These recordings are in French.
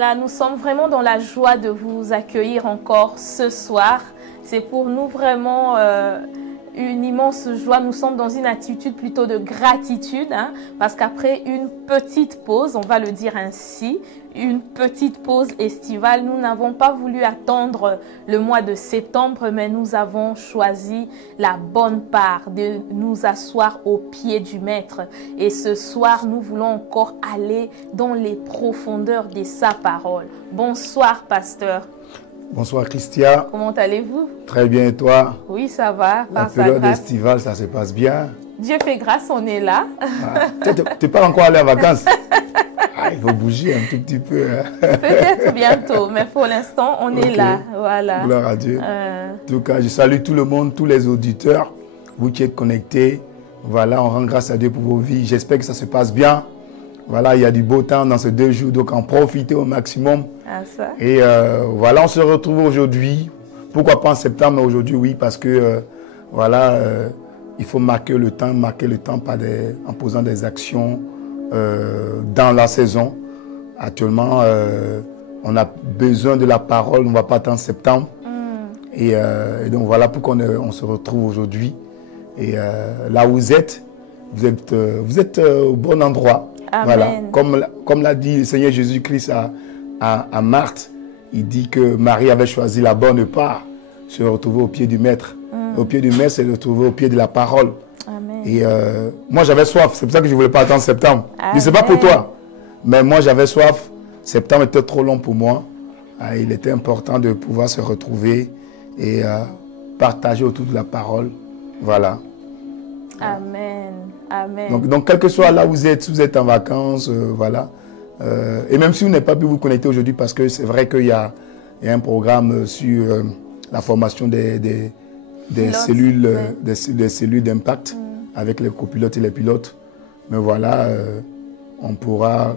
Voilà, nous sommes vraiment dans la joie de vous accueillir encore ce soir. C'est pour nous vraiment une immense joie. Nous sommes dans une attitude plutôt de gratitude, hein, parce qu'après une petite pause, on va le dire ainsi, une petite pause estivale, nous n'avons pas voulu attendre le mois de septembre, mais nous avons choisi la bonne part de nous asseoir au pied du Maître. Et ce soir, nous voulons encore aller dans les profondeurs de sa parole. Bonsoir, pasteur. Bonsoir Christian. Comment allez-vous? Très bien, et toi? Oui, ça va. La période estivale, ça se passe bien. Dieu fait grâce, on est là. Ah, tu n'es pas encore allé en vacances? Ah, il faut bouger un tout petit peu. Hein. Peut-être bientôt, mais pour l'instant, on est là. Voilà. Gloire à Dieu. En tout cas, je salue tout le monde, tous les auditeurs, vous qui êtes connectés. Voilà, on rend grâce à Dieu pour vos vies. J'espère que ça se passe bien. Voilà, il y a du beau temps dans ces 2 jours, donc en profitez au maximum. Ah, ça. Et voilà, on se retrouve aujourd'hui. Pourquoi pas en septembre, mais aujourd'hui, oui, parce que voilà, il faut marquer le temps en posant des actions dans la saison. Actuellement, on a besoin de la parole, on ne va pas attendre septembre. Et donc voilà pourquoi on se retrouve aujourd'hui. Et là où vous êtes au bon endroit. Amen. Voilà. Comme l'a dit le Seigneur Jésus-Christ à Marthe, il dit que Marie avait choisi la bonne part, se retrouver au pied du Maître. Au pied du Maître, c'est se retrouver au pied de la parole. Amen. Et moi, j'avais soif. C'est pour ça que je ne voulais pas attendre septembre. Je ne sais pas pour toi, mais moi, j'avais soif. Septembre était trop long pour moi. Il était important de pouvoir se retrouver et partager autour de la parole. Voilà. Amen. Amen. Donc, quel que soit là où vous êtes, si vous êtes en vacances, voilà. Et même si vous n'avez pas pu vous connecter aujourd'hui, parce que c'est vrai qu'il y a un programme sur la formation des cellules d'impact avec les copilotes et les pilotes. Mais voilà, on pourra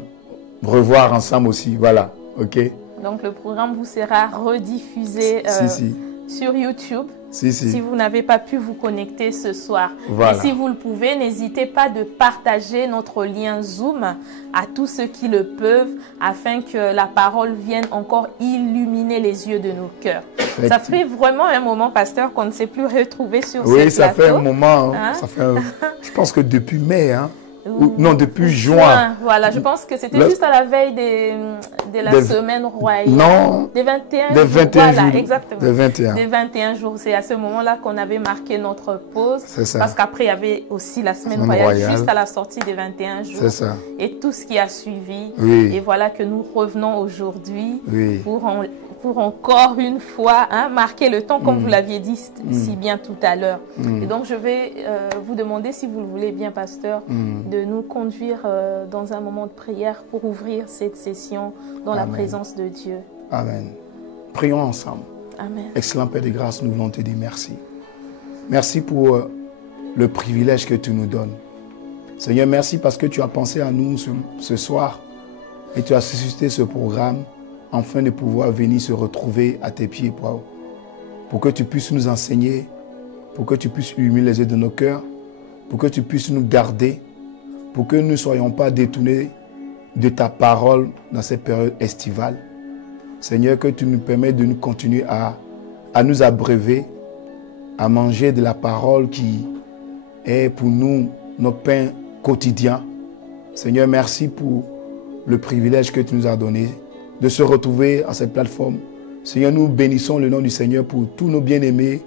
revoir ensemble aussi. Voilà, ok. Donc le programme vous sera rediffusé sur YouTube. Si vous n'avez pas pu vous connecter ce soir. Voilà. Et si vous le pouvez, n'hésitez pas de partager notre lien Zoom à tous ceux qui le peuvent afin que la parole vienne encore illuminer les yeux de nos cœurs. Ça fait vraiment un moment, pasteur, qu'on ne s'est plus retrouvé sur ce plateau. Oui, ça fait un moment. Hein? Je pense que depuis mai, hein? Non, depuis juin. Voilà, je pense que c'était juste à la veille de la semaine royale. Non. Des 21 jours. Voilà, jours. exactement. Des 21 jours. C'est à ce moment-là qu'on avait marqué notre pause. C'est ça. Parce qu'après, il y avait aussi la semaine royale, juste à la sortie des 21 jours. C'est ça. Et tout ce qui a suivi. Oui. Et voilà que nous revenons aujourd'hui pour encore une fois marquer le temps, comme vous l'aviez dit si bien tout à l'heure. Et donc, je vais vous demander, si vous le voulez bien, pasteur, de nous conduire dans un moment de prière pour ouvrir cette session dans la présence de Dieu. Amen. Prions ensemble. Amen. Excellent Père de grâce, nous voulons te dire merci. Merci pour le privilège que tu nous donnes. Seigneur, merci parce que tu as pensé à nous ce soir et tu as suscité ce programme afin de pouvoir venir se retrouver à tes pieds pour que tu puisses nous enseigner, pour que tu puisses illuminer les yeux de nos cœurs, pour que tu puisses nous garder, pour que nous ne soyons pas détournés de ta parole dans cette période estivale. Seigneur, que tu nous permets de nous continuer à nous abreuver, à manger de la parole qui est pour nous notre pain quotidien. Seigneur, merci pour le privilège que tu nous as donné de se retrouver à cette plateforme. Seigneur, nous bénissons le nom du Seigneur pour tous nos bien-aimés,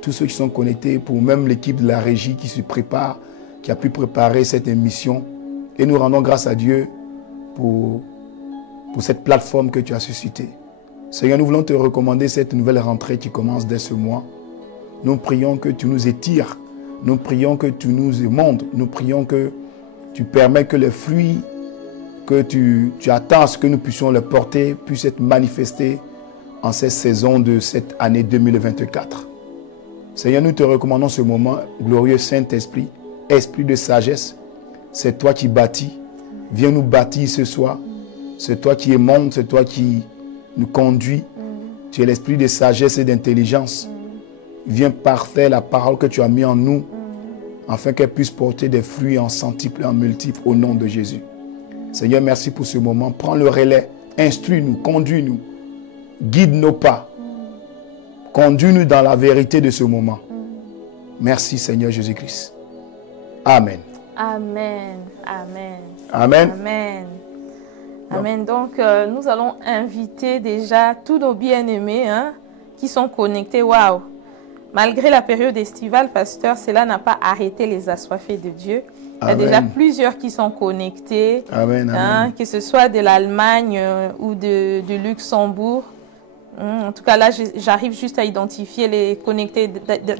tous ceux qui sont connectés, pour même l'équipe de la régie qui se prépare, qui a pu préparer cette émission. Et nous rendons grâce à Dieu pour cette plateforme que tu as suscitée. Seigneur, nous voulons te recommander cette nouvelle rentrée qui commence dès ce mois. Nous prions que tu nous étires. Nous prions que tu nous émondes. Nous prions que tu permets que les fruits que tu attends à ce que nous puissions les porter puissent être manifestés en cette saison de cette année 2024. Seigneur, nous te recommandons ce moment, glorieux Saint-Esprit, Esprit de sagesse. C'est toi qui bâtis. Viens nous bâtir ce soir. C'est toi qui émondes, c'est toi qui nous conduis. Tu es l'esprit de sagesse et d'intelligence. Viens parfaire la parole que tu as mis en nous, afin qu'elle puisse porter des fruits en centuple et en multiples au nom de Jésus. Seigneur, merci pour ce moment. Prends le relais Instruis-nous, conduis-nous, guide nos pas. Conduis-nous dans la vérité de ce moment. Merci Seigneur Jésus-Christ. Amen. Amen. Amen. Amen. Amen. Amen. Donc, nous allons inviter déjà tous nos bien-aimés qui sont connectés. Waouh! Malgré la période estivale, pasteur, cela n'a pas arrêté les assoiffés de Dieu. Il y a déjà plusieurs qui sont connectés, amen. Que ce soit de l'Allemagne ou de Luxembourg. En tout cas, là, j'arrive juste à identifier les connectés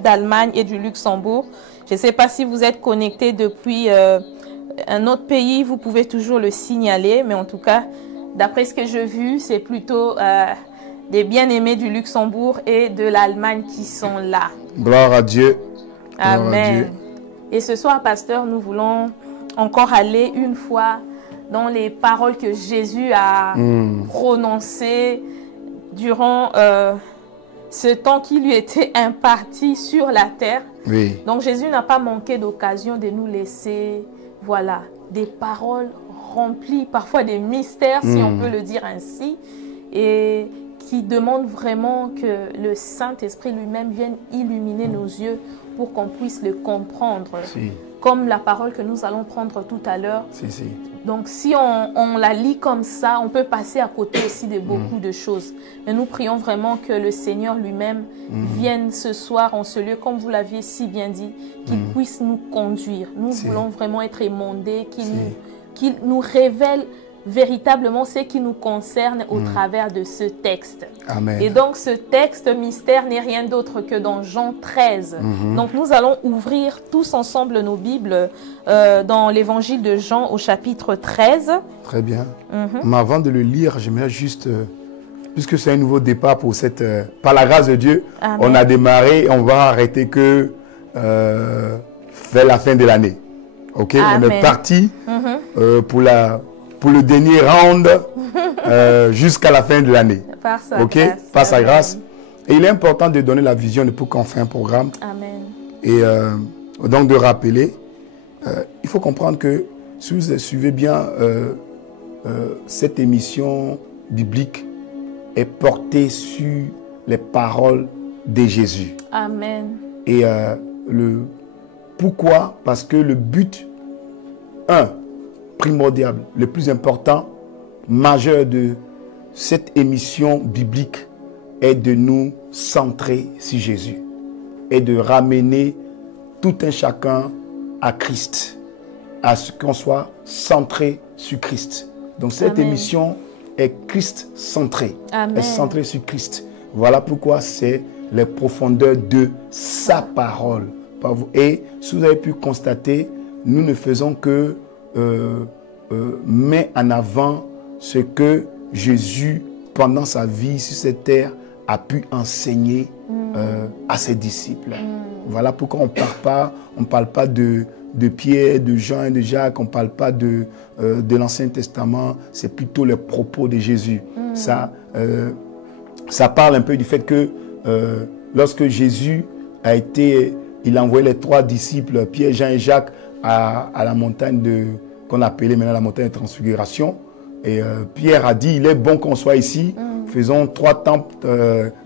d'Allemagne et du Luxembourg. Je ne sais pas si vous êtes connectés depuis un autre pays, vous pouvez toujours le signaler. Mais en tout cas, d'après ce que j'ai vu, c'est plutôt des bien-aimés du Luxembourg et de l'Allemagne qui sont là. Gloire à Dieu. Amen. Gloire à Dieu. Et ce soir, pasteur, nous voulons encore aller une fois dans les paroles que Jésus a prononcées durant ce temps qui lui était imparti sur la terre. Oui. Donc Jésus n'a pas manqué d'occasion de nous laisser, voilà, des paroles remplies, parfois des mystères, si on peut le dire ainsi, et qui demandent vraiment que le Saint-Esprit lui-même vienne illuminer nos yeux pour qu'on puisse le comprendre. Si. Comme la parole que nous allons prendre tout à l'heure. Si, si. Donc, si on la lit comme ça, on peut passer à côté aussi de beaucoup de choses. Mais nous prions vraiment que le Seigneur lui-même vienne ce soir en ce lieu, comme vous l'aviez si bien dit, qu'il puisse nous conduire. Nous voulons vraiment être émondés, qu'il nous révèle véritablement ce qui nous concerne au travers de ce texte. Amen. Et donc, ce texte mystère n'est rien d'autre que dans Jean 13. Donc, nous allons ouvrir tous ensemble nos Bibles dans l'évangile de Jean au chapitre 13. Très bien. Mais avant de le lire, j'aimerais juste, puisque c'est un nouveau départ pour cette... par la grâce de Dieu, Amen. On a démarré et on va arrêter que vers la fin de l'année. Ok? Amen. On est parti pour le dernier round jusqu'à la fin de l'année. Par sa ok? grâce. Par sa Amen. grâce. Et il est important de donner la vision de pourquoi on fait un programme. Amen. Et donc de rappeler, il faut comprendre que si vous suivez bien cette émission biblique est portée sur les paroles de Jésus. Amen. Et pourquoi? Parce que le but, primordial, le plus important, majeur de cette émission biblique est de nous centrer sur Jésus et de ramener tout un chacun à Christ, à ce qu'on soit centré sur Christ. Donc cette Amen. émission est Christ centrée, Amen. est centrée sur Christ. Voilà pourquoi c'est les profondeurs de sa parole. Et si vous avez pu constater, nous ne faisons que met en avant ce que Jésus, pendant sa vie sur cette terre, a pu enseigner à ses disciples. Voilà pourquoi on ne parle pas de Pierre, de Jean et de Jacques, on ne parle pas de l'Ancien Testament, c'est plutôt les propos de Jésus. Ça parle un peu du fait que lorsque Jésus il a envoyé les 3 disciples, Pierre, Jean et Jacques, à la montagne qu'on appelait maintenant la montagne de transfiguration. Et Pierre a dit, il est bon qu'on soit ici. Faisons 3 temples,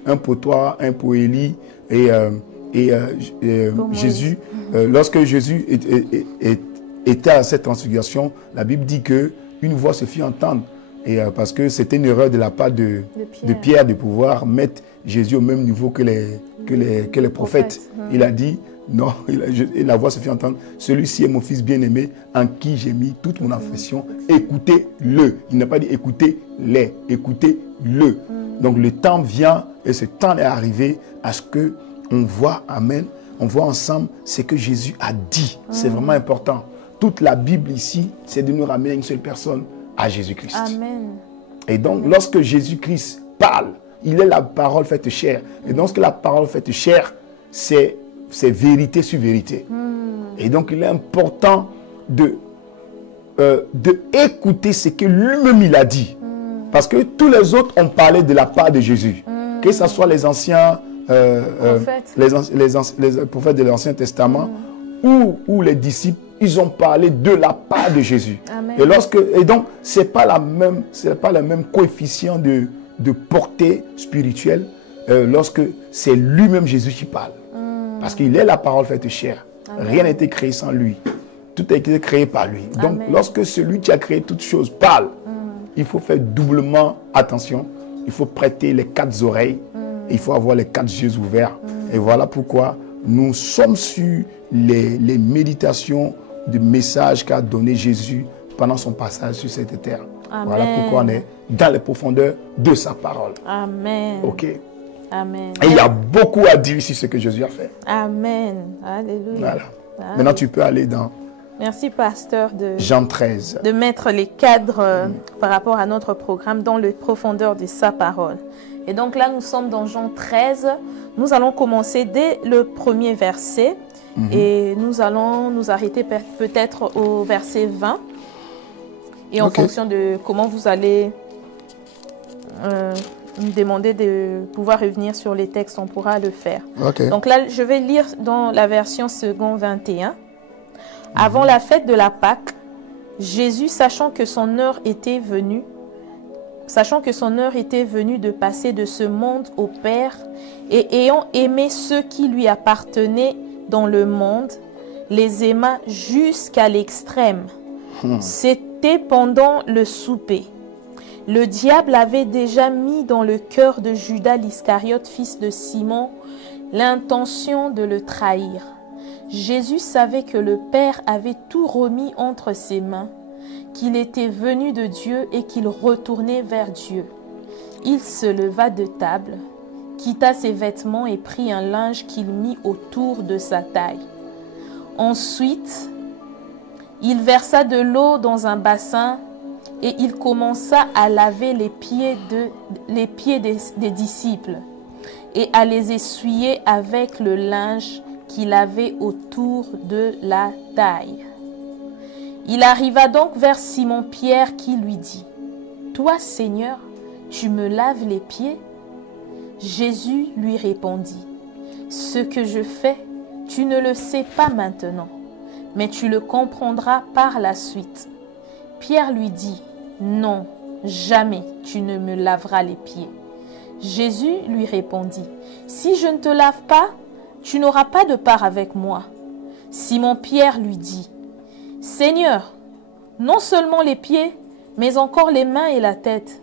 un pour toi, un pour Élie. Et Jésus, lorsque Jésus était à cette transfiguration, la Bible dit qu'une voix se fit entendre. Et parce que c'était une erreur de la part de Pierre de pouvoir mettre Jésus au même niveau que les prophètes. Il a dit, non, et la voix se fit entendre, celui-ci est mon fils bien-aimé en qui j'ai mis toute mon affection, écoutez-le. Il n'a pas dit écoutez-les, écoutez-le. Donc le temps vient et ce temps est arrivé à ce qu'on voit, amen, on voit ensemble ce que Jésus a dit. C'est vraiment important. Toute la Bible ici, c'est de nous ramener à une seule personne, à Jésus-Christ. Amen. Et donc, lorsque Jésus-Christ parle, il est la parole faite chair. Et donc, ce que la parole faite chair, c'est vérité sur vérité. Et donc, il est important de écouter ce que lui-même il a dit. Parce que tous les autres ont parlé de la part de Jésus. Que ce soit les anciens les prophètes de l'Ancien Testament ou les disciples ils ont parlé de la part de Jésus. Amen. Et donc, ce n'est pas le même coefficient de portée spirituelle lorsque c'est lui-même Jésus qui parle. Parce qu'il est la parole faite chair. Amen. Rien n'a été créé sans lui. Tout a été créé par lui. Donc, Amen. lorsque celui qui a créé toutes choses parle, il faut faire doublement attention. Il faut prêter les 4 oreilles. Il faut avoir les 4 yeux ouverts. Et voilà pourquoi nous sommes sur les méditations de messages qu'a donné Jésus pendant son passage sur cette terre. Amen. Voilà pourquoi on est dans les profondeurs de sa parole. Amen. Ok. Amen. Et il y a beaucoup à dire ici ce que Jésus a fait. Amen. Alléluia. Voilà. Amen. Maintenant, tu peux aller dans Merci, pasteur, Jean 13. de mettre les cadres par rapport à notre programme dans les profondeurs de sa parole. Et donc là, nous sommes dans Jean 13. Nous allons commencer dès le premier verset et nous allons nous arrêter peut-être au verset 20. Et en fonction de comment vous allez me demander de pouvoir revenir sur les textes, on pourra le faire. Donc là, je vais lire dans la version second 21. Avant la fête de la Pâque, Jésus, sachant que son heure était venue de passer de ce monde au Père, et ayant aimé ceux qui lui appartenaient dans le monde, les aima jusqu'à l'extrême. C'était pendant le souper. Le diable avait déjà mis dans le cœur de Judas l'Iscariote, fils de Simon, l'intention de le trahir. Jésus savait que le Père avait tout remis entre ses mains, qu'il était venu de Dieu et qu'il retournait vers Dieu. Il se leva de table, quitta ses vêtements et prit un linge qu'il mit autour de sa taille. Ensuite, il versa de l'eau dans un bassin et il commença à laver les pieds des disciples et à les essuyer avec le linge qu'il avait autour de la taille. Il arriva donc vers Simon-Pierre qui lui dit « Toi, Seigneur, tu me laves les pieds ?» Jésus lui répondit « Ce que je fais, tu ne le sais pas maintenant, mais tu le comprendras par la suite. » Pierre lui dit « Non, jamais tu ne me laveras les pieds. » Jésus lui répondit « Si je ne te lave pas, tu n'auras pas de part avec moi. » Simon-Pierre lui dit « Seigneur, non seulement les pieds, mais encore les mains et la tête. »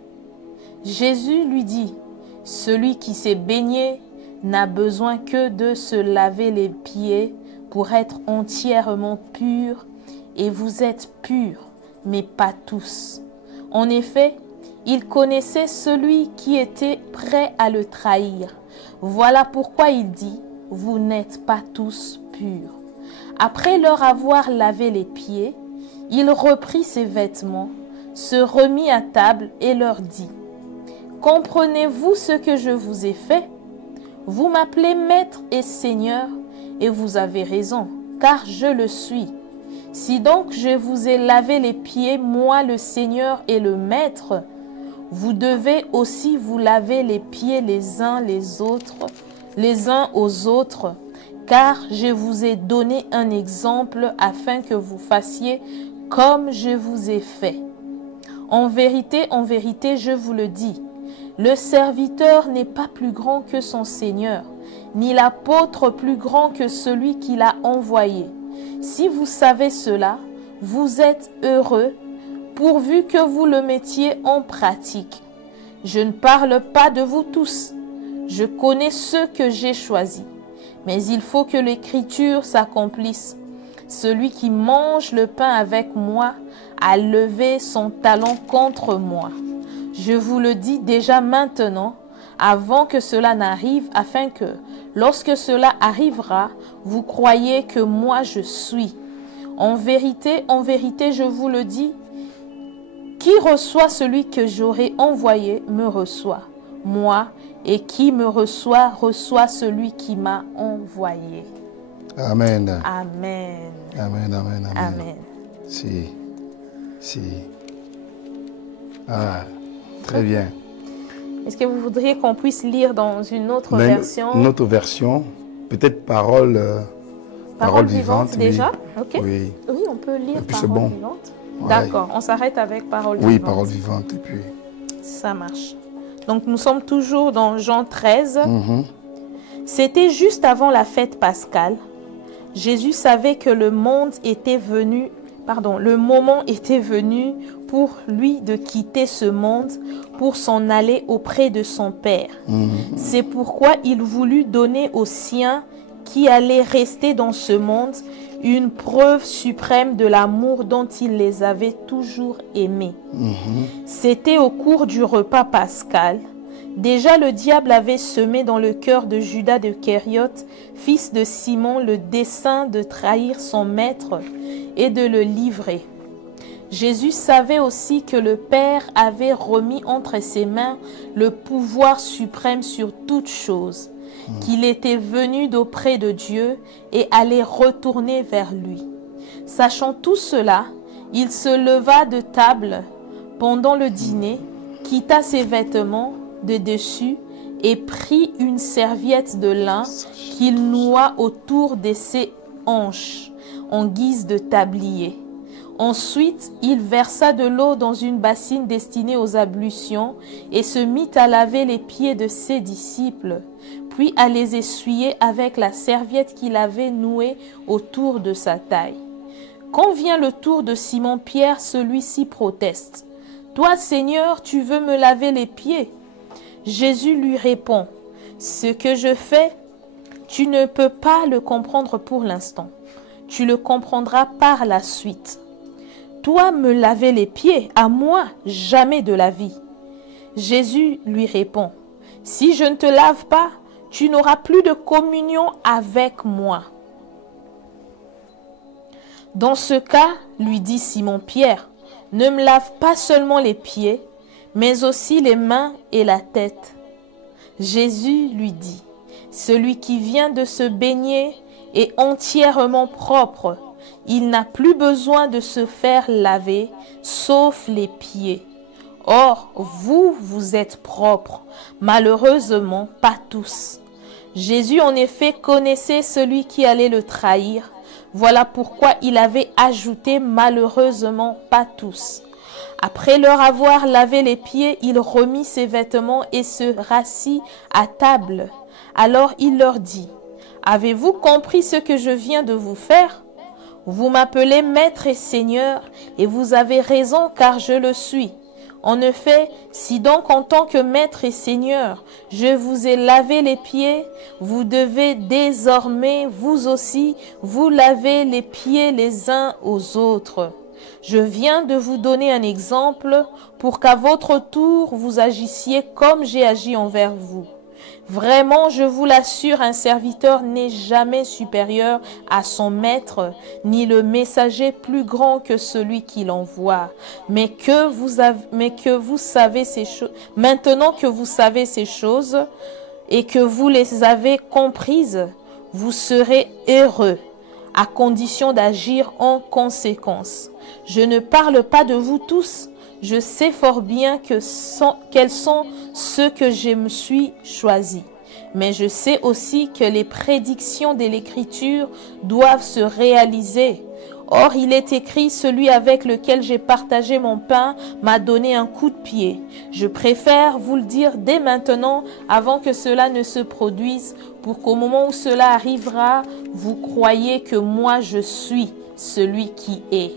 Jésus lui dit « Celui qui s'est baigné n'a besoin que de se laver les pieds pour être entièrement pur, et vous êtes purs, mais pas tous. » En effet, il connaissait celui qui était prêt à le trahir. Voilà pourquoi il dit « Vous n'êtes pas tous purs. » Après leur avoir lavé les pieds, il reprit ses vêtements, se remit à table et leur dit « Comprenez-vous ce que je vous ai fait? Vous m'appelez Maître et Seigneur, et vous avez raison, car je le suis. Si donc je vous ai lavé les pieds, moi le Seigneur et le Maître, vous devez aussi vous laver les pieds les uns aux autres, car je vous ai donné un exemple afin que vous fassiez comme je vous ai fait. En vérité, je vous le dis, le serviteur n'est pas plus grand que son Seigneur, ni l'apôtre plus grand que celui qui l'a envoyé. Si vous savez cela, vous êtes heureux, pourvu que vous le mettiez en pratique. Je ne parle pas de vous tous, je connais ceux que j'ai choisis. Mais il faut que l'Écriture s'accomplisse. Celui qui mange le pain avec moi a levé son talon contre moi. Je vous le dis déjà maintenant, avant que cela n'arrive, afin que, lorsque cela arrivera, vous croyiez que moi je suis. En vérité, je vous le dis, qui reçoit celui que j'aurai envoyé me reçoit, moi, et qui me reçoit, reçoit celui qui m'a envoyé. Amen. Amen. Amen, amen, amen. Amen. Si. Ah, très bien. Est-ce que vous voudriez qu'on puisse lire dans une autre version? Une autre version, peut-être parole Parole vivante déjà? Oui. Ok. Oui. Oui, on peut lire Et puis parole c'est bon. vivante. Ouais. D'accord, on s'arrête avec parole Oui, vivante. parole vivante. Et puis... Ça marche. Donc nous sommes toujours dans Jean 13. Mhm. C'était juste avant la fête pascale. Jésus savait que le moment était venu pour lui de quitter ce monde pour s'en aller auprès de son Père. C'est pourquoi il voulut donner aux siens qui allaient rester dans ce monde une preuve suprême de l'amour dont il les avait toujours aimés. C'était au cours du repas pascal. Déjà le diable avait semé dans le cœur de Judas de Kériote, fils de Simon, le dessein de trahir son maître et de le livrer. Jésus savait aussi que le Père avait remis entre ses mains le pouvoir suprême sur toute chose, qu'il était venu d'auprès de Dieu et allait retourner vers lui. Sachant tout cela, il se leva de table pendant le dîner, quitta ses vêtements de dessus et prit une serviette de lin qu'il noua autour de ses hanches en guise de tablier. Ensuite, il versa de l'eau dans une bassine destinée aux ablutions et se mit à laver les pieds de ses disciples, puis à les essuyer avec la serviette qu'il avait nouée autour de sa taille. Quand vient le tour de Simon-Pierre, celui-ci proteste. « Toi, Seigneur, tu veux me laver les pieds ?» Jésus lui répond, « Ce que je fais, tu ne peux pas le comprendre pour l'instant. Tu le comprendras par la suite. Toi, me laver les pieds, à moi, jamais de la vie. » Jésus lui répond, « Si je ne te lave pas, tu n'auras plus de communion avec moi. » Dans ce cas, lui dit Simon-Pierre, « Ne me lave pas seulement les pieds, mais aussi les mains et la tête. » Jésus lui dit, « Celui qui vient de se baigner est entièrement propre. Il n'a plus besoin de se faire laver, sauf les pieds. Or, vous, vous êtes propres, malheureusement pas tous. » Jésus en effet connaissait celui qui allait le trahir. Voilà pourquoi il avait ajouté malheureusement pas tous. Après leur avoir lavé les pieds, il remit ses vêtements et se rassit à table. Alors il leur dit, « Avez-vous compris ce que je viens de vous faire? Vous m'appelez Maître et Seigneur, et vous avez raison car je le suis. En effet, si donc en tant que Maître et Seigneur, je vous ai lavé les pieds, vous devez désormais, vous aussi, vous laver les pieds les uns aux autres. Je viens de vous donner un exemple pour qu'à votre tour, vous agissiez comme j'ai agi envers vous. Vraiment, je vous l'assure, un serviteur n'est jamais supérieur à son maître, ni le messager plus grand que celui qui l'envoie. Mais que vous savez ces choses, maintenant que vous savez ces choses et que vous les avez comprises, vous serez heureux, à condition d'agir en conséquence. Je ne parle pas de vous tous. Je sais fort bien quels sont ceux que je me suis choisis. Mais je sais aussi que les prédictions de l'Écriture doivent se réaliser. Or, il est écrit, celui avec lequel j'ai partagé mon pain m'a donné un coup de pied. Je préfère vous le dire dès maintenant, avant que cela ne se produise, pour qu'au moment où cela arrivera, vous croyiez que moi je suis celui qui est.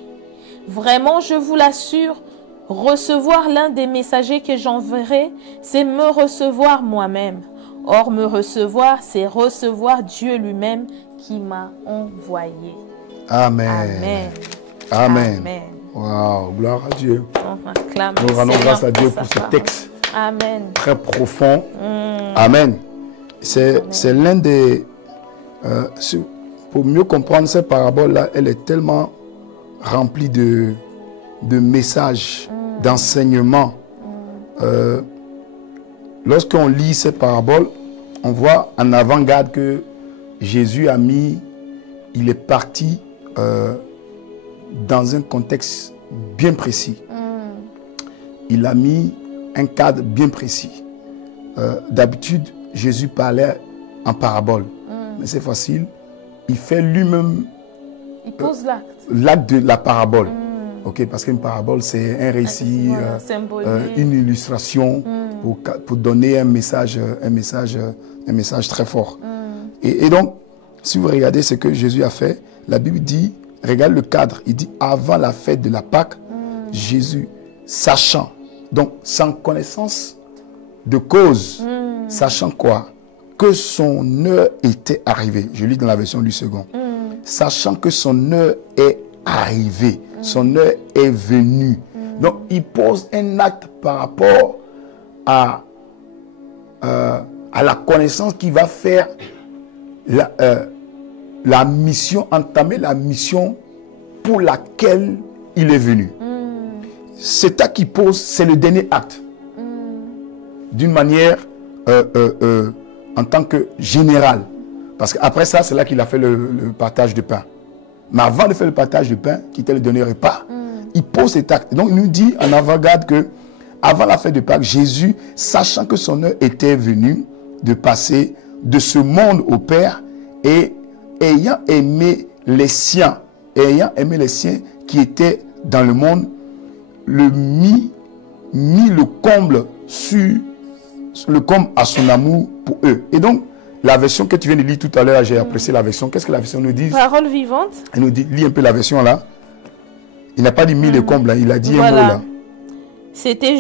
Vraiment, je vous l'assure, recevoir l'un des messagers que j'enverrai, c'est me recevoir moi-même. Or, me recevoir, c'est recevoir Dieu lui-même qui m'a envoyé. Amen. Amen. Amen. Amen. Wow, gloire à Dieu. On acclame Nous le rendons Seigneur grâce à Dieu pour ce sa texte Amen. très profond. Amen. C'est l'un des... pour mieux comprendre cette parabole-là, elle est tellement remplie de messages, d'enseignements. Lorsqu'on lit cette parabole, on voit en avant-garde que Jésus il est parti dans un contexte bien précis. Il a mis un cadre bien précis. D'habitude, Jésus parlait en parabole. Mais c'est facile. il fait lui-même pose l'acte. L'acte de la parabole. Ok, parce qu'une parabole, c'est un récit, une illustration pour donner un message très fort. Et donc, si vous regardez ce que Jésus a fait, la Bible dit, regarde le cadre, il dit avant la fête de la Pâque, Jésus, sachant, donc sans connaissance de cause, sachant quoi? Que son heure était arrivée. Je lis dans la version du second. Sachant que son heure est arrivée, son heure est venue. Donc, il pose un acte par rapport à la connaissance qui va faire la mission, entamer la mission pour laquelle il est venu. Cet acte qu'il pose, c'est le dernier acte. D'une manière en tant que général. Parce qu'après ça, c'est là qu'il a fait le partage de pain. Mais avant de faire le partage de pain, qui était le dernier repas, il pose cet acte. Donc, il nous dit en avant-garde que avant la fête de Pâques, Jésus, sachant que son heure était venue de passer de ce monde au Père et ayant aimé les siens qui étaient dans le monde, mit le comble à son amour pour eux. Et donc, la version que tu viens de lire tout à l'heure, j'ai apprécié la version. Qu'est-ce que la version nous dit? Parole vivante. Elle nous dit, lis un peu la version là. Il n'a pas dit mis le comble, là. Il a dit un mot là. C'était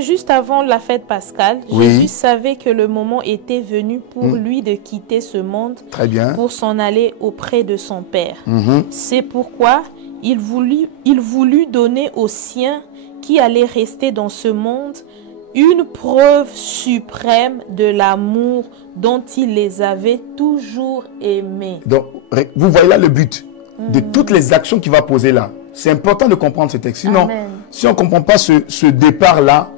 juste avant la fête pascale. Oui. Jésus savait que le moment était venu pour lui de quitter ce monde. Très bien. Pour s'en aller auprès de son Père. C'est pourquoi il voulut donner aux siens qui allaient rester dans ce monde une preuve suprême de l'amour dont il les avait toujours aimés. Donc, vous voyez là le but de toutes les actions qu'il va poser là. C'est important de comprendre ce texte. Sinon, si on ne comprend pas ce départ-là,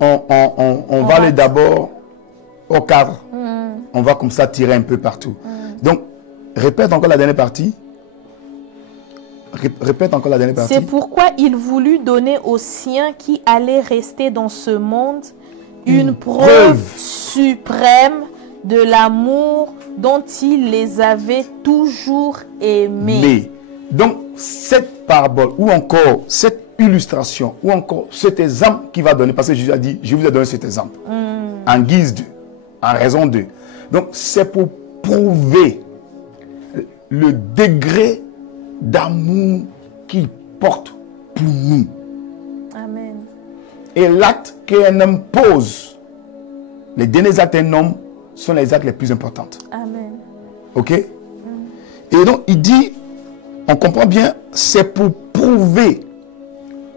on va aller d'abord au cadre. On va comme ça tirer un peu partout. Donc, répète encore la dernière partie. Répète encore la dernière partie. C'est pourquoi il voulut donner aux siens qui allaient rester dans ce monde une preuve suprême de l'amour dont il les avait toujours aimés. Mais, donc, cette parabole, ou encore cette illustration, ou encore cet exemple qu'il va donner, parce que Jésus a dit, je vous ai donné cet exemple, en guise de, en raison de. Donc, c'est pour prouver le degré d'amour qu'il porte pour nous. Amen. Et l'acte qu'un homme pose, les derniers actes d'un homme sont les actes les plus importants. Amen. Ok? Et donc, il dit, on comprend bien, c'est pour prouver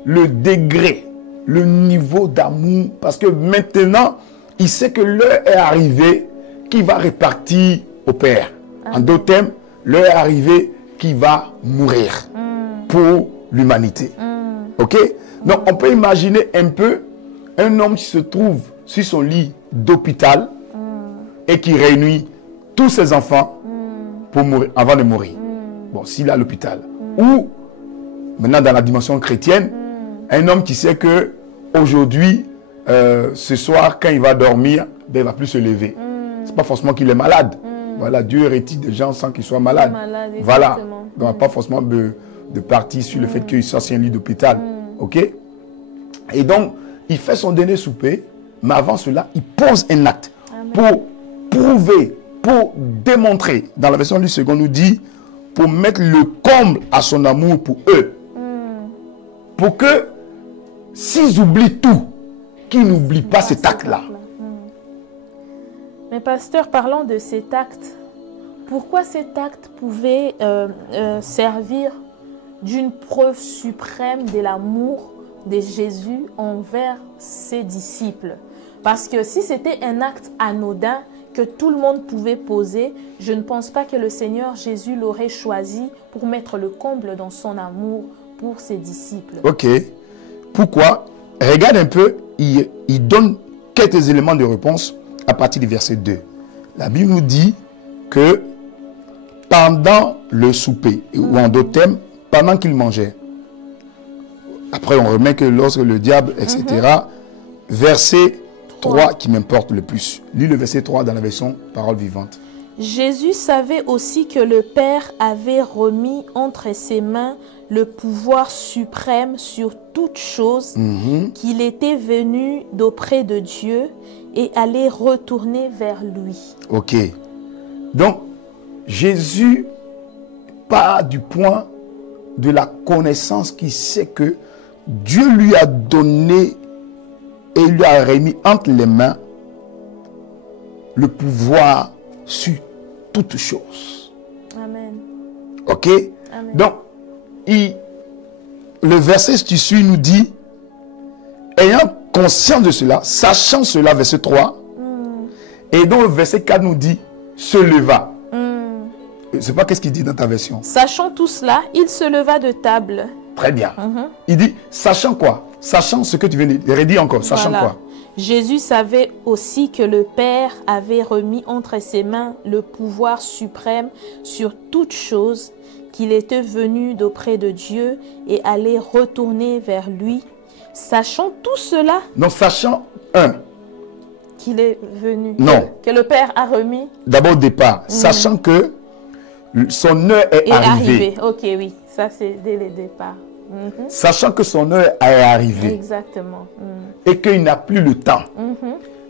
le degré, le niveau d'amour, parce que maintenant, il sait que l'heure est arrivée qui va répartir au Père. En d'autres termes, l'heure est arrivée qui va mourir pour l'humanité. Ok? Donc, on peut imaginer un peu un homme qui se trouve sur son lit d'hôpital et qui réunit tous ses enfants pour mourir, avant de mourir. Bon, s'il est à l'hôpital. Ou, maintenant dans la dimension chrétienne, un homme qui sait que aujourd'hui, ce soir, quand il va dormir, ben, il ne va plus se lever. Ce n'est pas forcément qu'il est malade. Voilà, Dieu retire des gens sans qu'ils soient malades. Voilà. Donc, pas forcément de partir sur le fait qu'il soit sur un lit d'hôpital. Ok? Et donc, il fait son dernier souper, mais avant cela, il pose un acte pour prouver, pour démontrer. Dans la version du second, nous dit, pour mettre le comble à son amour pour eux. Pour que, s'ils oublient tout, qu'ils n'oublient pas cet acte-là. Mais pasteur, parlant de cet acte, pourquoi cet acte pouvait servir d'une preuve suprême de l'amour de Jésus envers ses disciples? Parce que si c'était un acte anodin que tout le monde pouvait poser, je ne pense pas que le Seigneur Jésus l'aurait choisi pour mettre le comble dans son amour pour ses disciples. Ok. Pourquoi? Regarde un peu, il donne quelques éléments de réponse à partir du verset 2. La Bible nous dit que pendant le souper, ou en d'autres termes, pendant qu'il mangeait, après on remet que lorsque le diable, etc., verset 3 qui m'importe le plus. Lis le verset 3 dans la version Parole vivante. Jésus savait aussi que le Père avait remis entre ses mains le pouvoir suprême sur toute chose, qu'il était venu d'auprès de Dieu et allait retourner vers lui. Ok. Donc, Jésus part du point de la connaissance qui sait que Dieu lui a donné et lui a remis entre les mains le pouvoir sur toutes choses. Amen. Ok? Amen. Donc, le verset qui suit nous dit, ayant conscience de cela, sachant cela, verset 3, et donc le verset 4 nous dit, se leva. Je ne sais pas qu'est-ce qu'il dit dans ta version. Sachant tout cela, il se leva de table. Très bien. Il dit, sachant quoi? Sachant ce que tu viens de dire. Redis encore, sachant Voilà. quoi? Jésus savait aussi que le Père avait remis entre ses mains le pouvoir suprême sur toute chose, qu'il était venu d'auprès de Dieu et allait retourner vers lui. Sachant tout cela, Donc, sachant, qu'il est venu, Non. que le Père a remis d'abord au départ, sachant que son heure est et arrivée. Ok, oui, ça c'est dès le départ. Sachant que son heure est arrivée Exactement. et qu'il n'a plus le temps.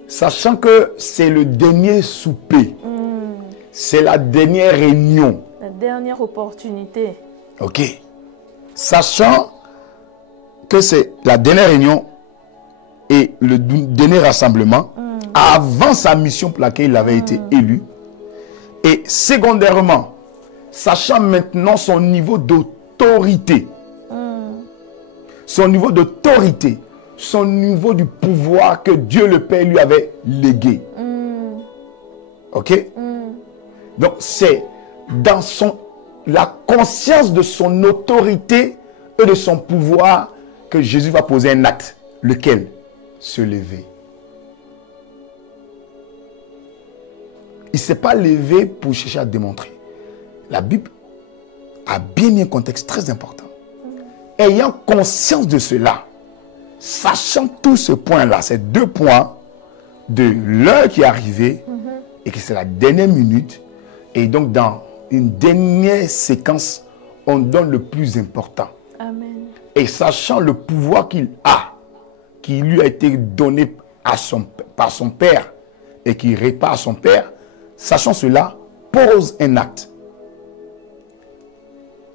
Sachant que c'est le dernier souper. C'est la dernière réunion. La dernière opportunité. Ok. Sachant que c'est la dernière réunion et le dernier rassemblement avant sa mission pour laquelle il avait été élu. Et secondairement, sachant maintenant son niveau d'autorité. Son niveau d'autorité. Son niveau du pouvoir que Dieu le Père lui avait légué. Ok? Donc c'est dans la conscience de son autorité et de son pouvoir que Jésus va poser un acte. Lequel? Se lever. Il ne s'est pas levé pour chercher à démontrer. La Bible a bien mis un contexte très important. Ayant conscience de cela, sachant tout ce point-là, ces deux points de l'heure qui est arrivée et que c'est la dernière minute, et donc dans une dernière séquence, on donne le plus important. Amen. Et sachant le pouvoir qu'il a, qui lui a été donné par son Père et qui répare à son Père, sachant cela, pose un acte.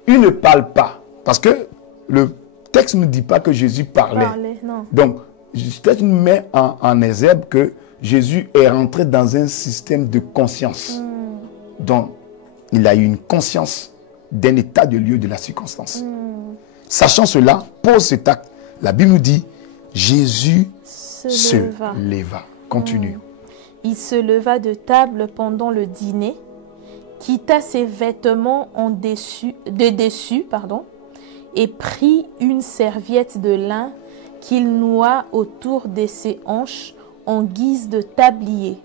Il ne parle pas, parce que le texte ne dit pas que Jésus parlait. Non. Donc, le texte nous met en exergue que Jésus est rentré dans un système de conscience. Donc, il a eu une conscience d'un état de lieu de la circonstance. Sachant cela, pose cet acte. La Bible nous dit, Jésus se leva. Continue. Il se leva de table pendant le dîner, quitta ses vêtements de dessus, et prit une serviette de lin qu'il noua autour de ses hanches en guise de tablier.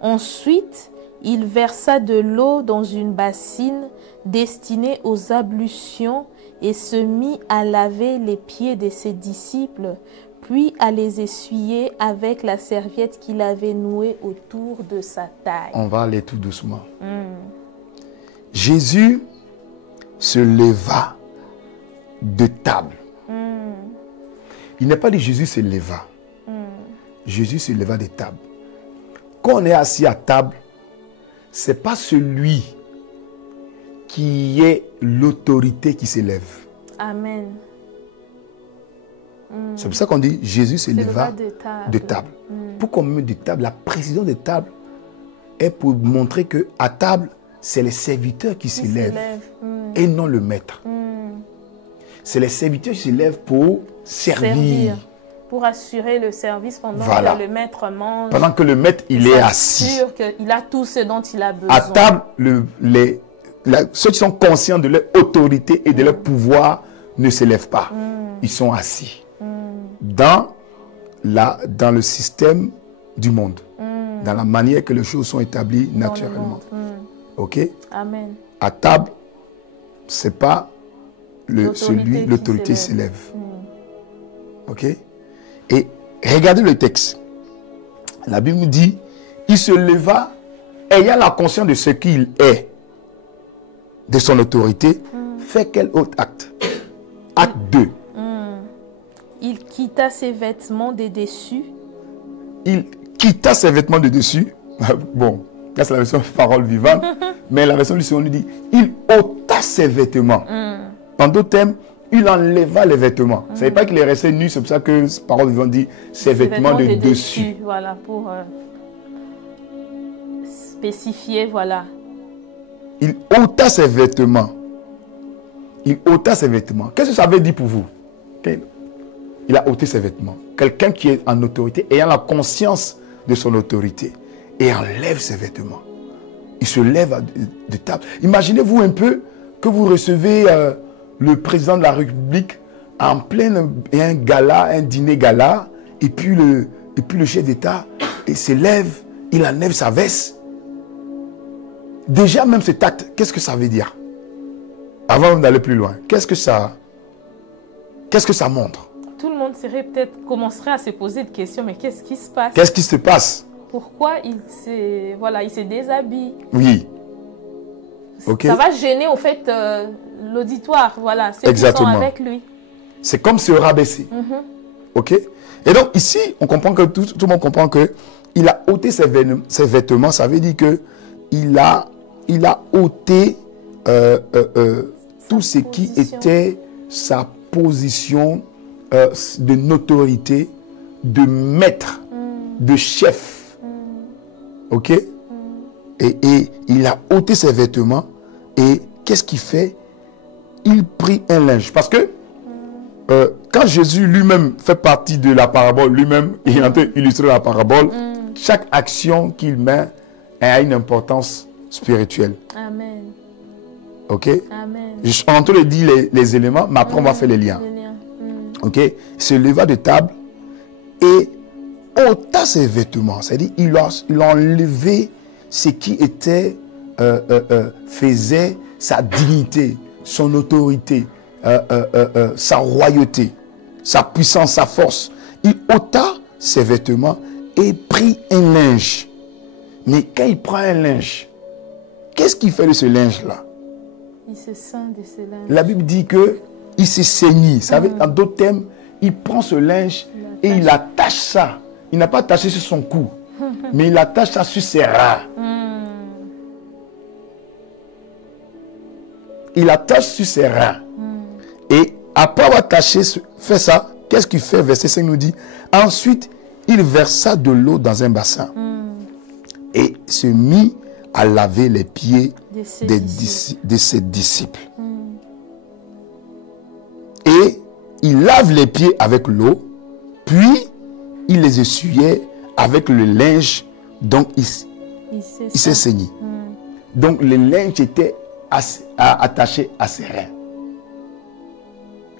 Ensuite, il versa de l'eau dans une bassine destinée aux ablutions et se mit à laver les pieds de ses disciples, puis à les essuyer avec la serviette qu'il avait nouée autour de sa taille. On va aller tout doucement. Jésus se leva de table. Il n'est pas dit Jésus se leva. Jésus se leva de table. Quand on est assis à table, ce n'est pas celui qui est l'autorité qui s'élève. Amen. C'est pour ça qu'on dit Jésus se leva de table. Pourquoi on met de table? La précision de table est pour montrer qu'à table, c'est les serviteurs qui s'élèvent et non le maître. C'est les serviteurs qui s'élèvent pour servir. Pour assurer le service pendant que le maître mange. Pendant que le maître, il est assis. Sûr qu'il a tout ce dont il a besoin. À table, ceux qui sont conscients de leur autorité et de leur pouvoir ne s'élèvent pas. Ils sont assis. Dans le système du monde. Dans la manière que les choses sont établies naturellement. Ok? Amen. À table, ce n'est pas l'autorité s'élève. Ok? Et regardez le texte. La Bible nous dit, il se leva ayant la conscience de ce qu'il est, de son autorité, fait quel autre acte? Acte 2. Il quitta ses vêtements de dessus. Il quitta ses vêtements de dessus. Bon, là c'est la version parole vivante. Mais la version Lucien, on lui dit, il ôta ses vêtements. En d'autres termes, il enleva les vêtements. Ça ne veut pas qu'il est resté nu, c'est pour ça que parole vivante dit ses vêtements de dessus. Voilà, pour spécifier, voilà. Il ôta ses vêtements. Il ôta ses vêtements. Qu'est-ce que ça veut dire pour vous? Il a ôté ses vêtements. Quelqu'un qui est en autorité, ayant la conscience de son autorité, et enlève ses vêtements. Il se lève de table. Imaginez-vous un peu que vous recevez le président de la République en plein un gala, un dîner gala, et puis le chef d'État se lève, il enlève sa veste. Déjà, même cet acte, qu'est-ce que ça veut dire? Avant d'aller plus loin, qu'est-ce que ça montre? Tout le monde commencerait à se poser des questions, mais qu'est-ce qui se passe? Qu'est-ce qui se passe? Pourquoi il se déshabille? Oui. Okay. Ça va gêner au fait l'auditoire, voilà, ceux qui sont avec lui. C'est comme se rabaisser. Ok? Et donc ici, on comprend que tout le monde comprend que il a ôté ses vêtements. Ça veut dire que il a ôté tout ce qui était sa position de notoriété, de maître, de chef. Ok? Et il a ôté ses vêtements. Et qu'est-ce qu'il fait? Il prit un linge. Parce que quand Jésus lui-même fait partie de la parabole, lui-même, il est en train d'illustrer la parabole, chaque action qu'il met a une importance spirituelle. Amen. Ok? Amen. Je suis en train de dire les éléments, mais après on va faire les liens. Ok? Il se leva de table et ôta ses vêtements. C'est-à-dire il a enlevé ce qui était, faisait sa dignité, son autorité, sa royauté, sa puissance, sa force. Il ôta ses vêtements et prit un linge. Mais quand il prend un linge, qu'est-ce qu'il fait de ce linge-là? Il se ceint de ce linge. La Bible dit que il s'est saigné. Ça veut, en d'autres termes, il prend ce linge et il attache ça. Il n'a pas attaché sur son cou, mais il attache ça sur ses reins. Il attache sur ses reins. Et après avoir fait ça, qu'est-ce qu'il fait? Verset 5 nous dit, ensuite, il versa de l'eau dans un bassin et se mit à laver les pieds de ses disciples. Et il lave les pieds avec l'eau, puis il les essuyait avec le linge dont il s'est saigné. Donc le linge était attaché à ses reins.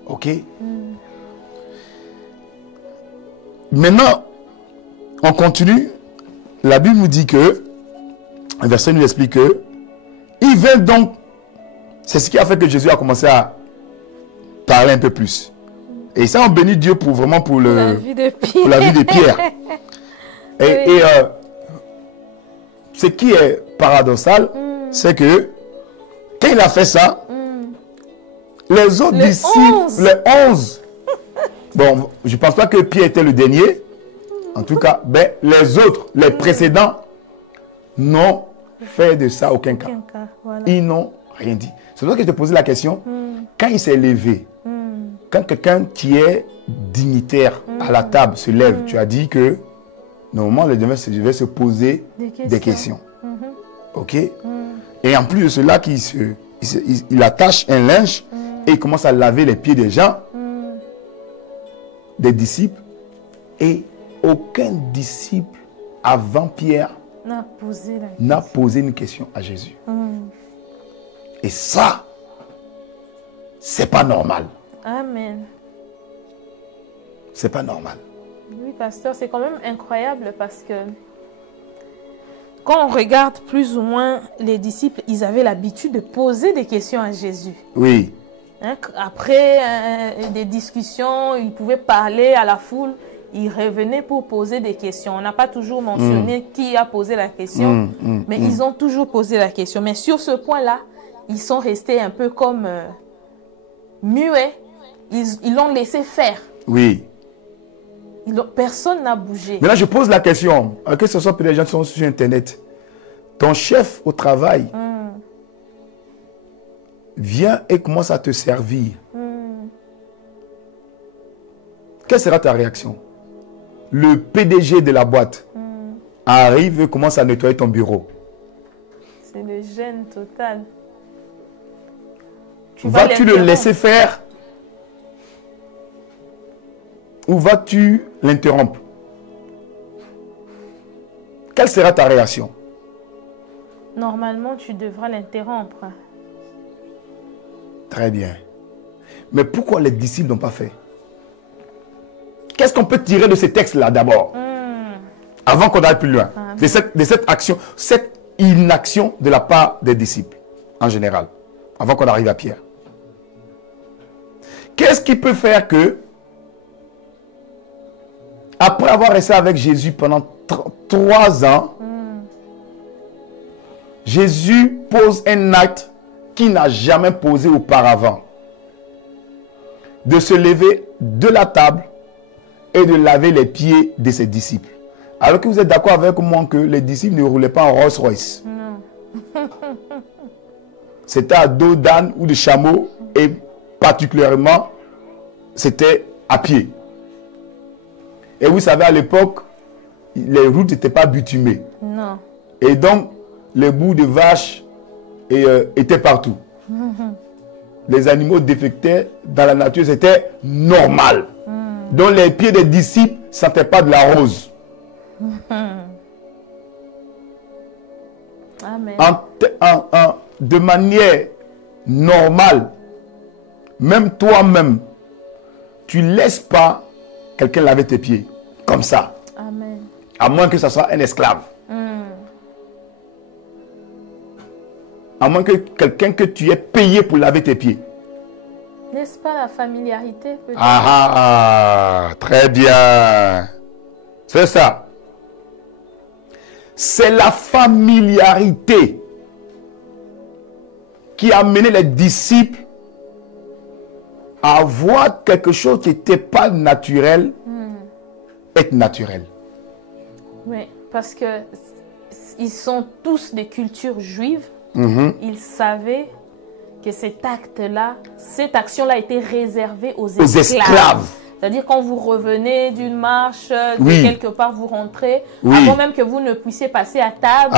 Ok? Maintenant, on continue. La Bible nous dit que, un verset nous explique que, il vint donc, c'est ce qui a fait que Jésus a commencé à parler un peu plus. Et ça, on bénit Dieu pour vraiment pour la vie de Pierre. Pour la vie de Pierre. Et ce qui est paradoxal, c'est que quand il a fait ça, les autres disciples, les 11, bon, je ne pense pas que Pierre était le dernier. En tout cas, ben, les autres, les précédents, n'ont fait de ça aucun cas. Voilà. Ils n'ont rien dit. C'est pour ça que je te posais la question. Quand il s'est levé, quand quelqu'un qui est dignitaire à la table se lève, tu as dit que normalement, les devait se poser des questions. Ok? Et en plus de cela, il attache un linge et il commence à laver les pieds des gens, des disciples. Et aucun disciple avant Pierre n'a posé une question à Jésus. Et ça, c'est pas normal. Amen. C'est pas normal. Oui, pasteur, c'est quand même incroyable parce que quand on regarde plus ou moins les disciples, ils avaient l'habitude de poser des questions à Jésus. Oui. Hein, après des discussions, ils pouvaient parler à la foule. ils revenaient pour poser des questions. On n'a pas toujours mentionné qui a posé la question, mais ils ont toujours posé la question. Mais sur ce point-là, ils sont restés un peu comme muets. Ils l'ont laissé faire. Oui. Personne n'a bougé. Maintenant, je pose la question, que ce soit pour les gens qui sont sur Internet. Ton chef au travail vient et commence à te servir. Quelle sera ta réaction? Le PDG de la boîte arrive et commence à nettoyer ton bureau. C'est le gêne total. Vas-tu le laisser faire ou vas-tu l'interrompre? Quelle sera ta réaction? Normalement, tu devras l'interrompre. Très bien. Mais pourquoi les disciples n'ont pas fait? Qu'est-ce qu'on peut tirer de ces textes-là d'abord? Avant qu'on aille plus loin. De cette action, cette inaction de la part des disciples, en général. Avant qu'on arrive à Pierre. Qu'est-ce qui peut faire que, après avoir resté avec Jésus pendant 3 ans, Jésus pose un acte qu'il n'a jamais posé auparavant. De se lever de la table et de laver les pieds de ses disciples. Alors que vous êtes d'accord avec moi que les disciples ne roulaient pas en Rolls-Royce. Non. C'était à dos d'âne ou de chameau et particulièrement, c'était à pied. Et vous savez, à l'époque, les routes n'étaient pas bitumées. Non. Et donc, les bouts de vaches étaient partout. Les animaux défectaient dans la nature, c'était normal. Donc, les pieds des disciples ne sentaient pas de la rose. Amen. De manière normale, même toi-même, tu ne laisses pas quelqu'un laver tes pieds. Comme ça. Amen. À moins que ce soit un esclave. À moins que quelqu'un que tu aies payé pour laver tes pieds. N'est-ce pas la familiarité peut-être? Très bien. C'est ça. C'est la familiarité qui a amené les disciples à voir quelque chose qui n'était pas naturel être naturel. Oui, parce que ils sont tous des cultures juives. Ils savaient que cet acte-là, cette action-là était réservée aux esclaves. C'est-à-dire quand vous revenez d'une marche, de quelque part vous rentrez, avant même que vous ne puissiez passer à table,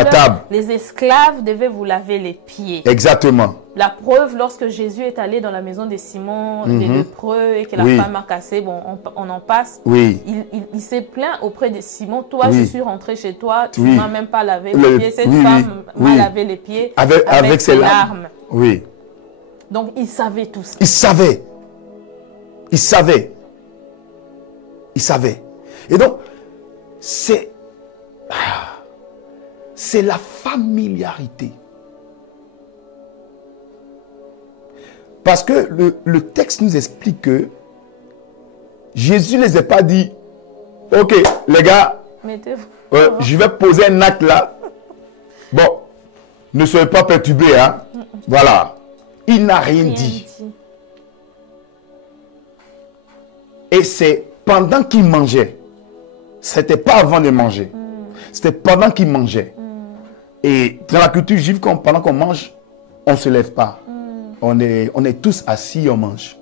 les esclaves devaient vous laver les pieds. Exactement. La preuve, lorsque Jésus est allé dans la maison de Simon, des lépreux, et que la femme a cassé, bon, on en passe, il s'est plaint auprès de Simon, toi je suis rentré chez toi, tu ne m'as même pas lavé les pieds, cette femme m'a lavé les pieds avec ses larmes. Oui. Donc il savait tout ça. Il savait. Il savait. Il savait. Et donc, c'est la familiarité. Parce que le texte nous explique que Jésus ne les a pas dit, ok, les gars, je vais poser un acte là. Bon, ne soyez pas perturbés, hein. Voilà. Il n'a rien dit. Et c'est pendant qu'il mangeait. C'était pas avant de manger. C'était pendant qu'il mangeait. Et dans la culture juive, pendant qu'on mange, on ne se lève pas. On est tous assis, on mange.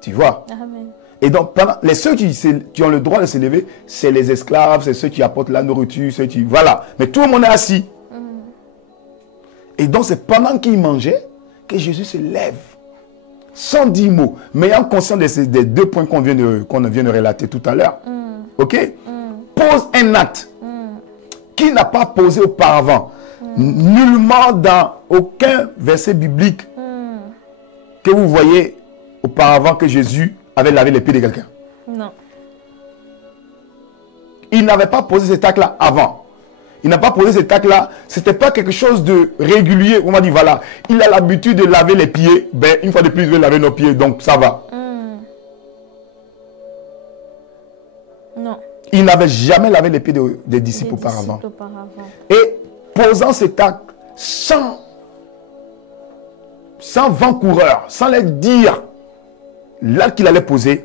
Tu vois? Amen. Et donc, les ceux qui ont le droit de se lever, c'est les esclaves, c'est ceux qui apportent la nourriture, voilà. Mais tout le monde est assis. Et donc, c'est pendant qu'il mangeait que Jésus se lève. Sans 10 mots, mais ayant conscience des 2 points qu'on vient de relater tout à l'heure. Ok? Pose un acte qu'il n'a pas posé auparavant. Nullement dans aucun verset biblique que vous voyez auparavant que Jésus avait lavé les pieds de quelqu'un. Non. Il n'avait pas posé cet acte-là avant. Il n'a pas posé cet acte-là. Ce n'était pas quelque chose de régulier. On m'a dit, voilà, il a l'habitude de laver les pieds. Ben, une fois de plus, il veut laver nos pieds, donc ça va. Il n'avait jamais lavé les pieds des disciples auparavant. Et posant cet acte sans vent-coureur, sans leur dire l'acte qu'il allait poser,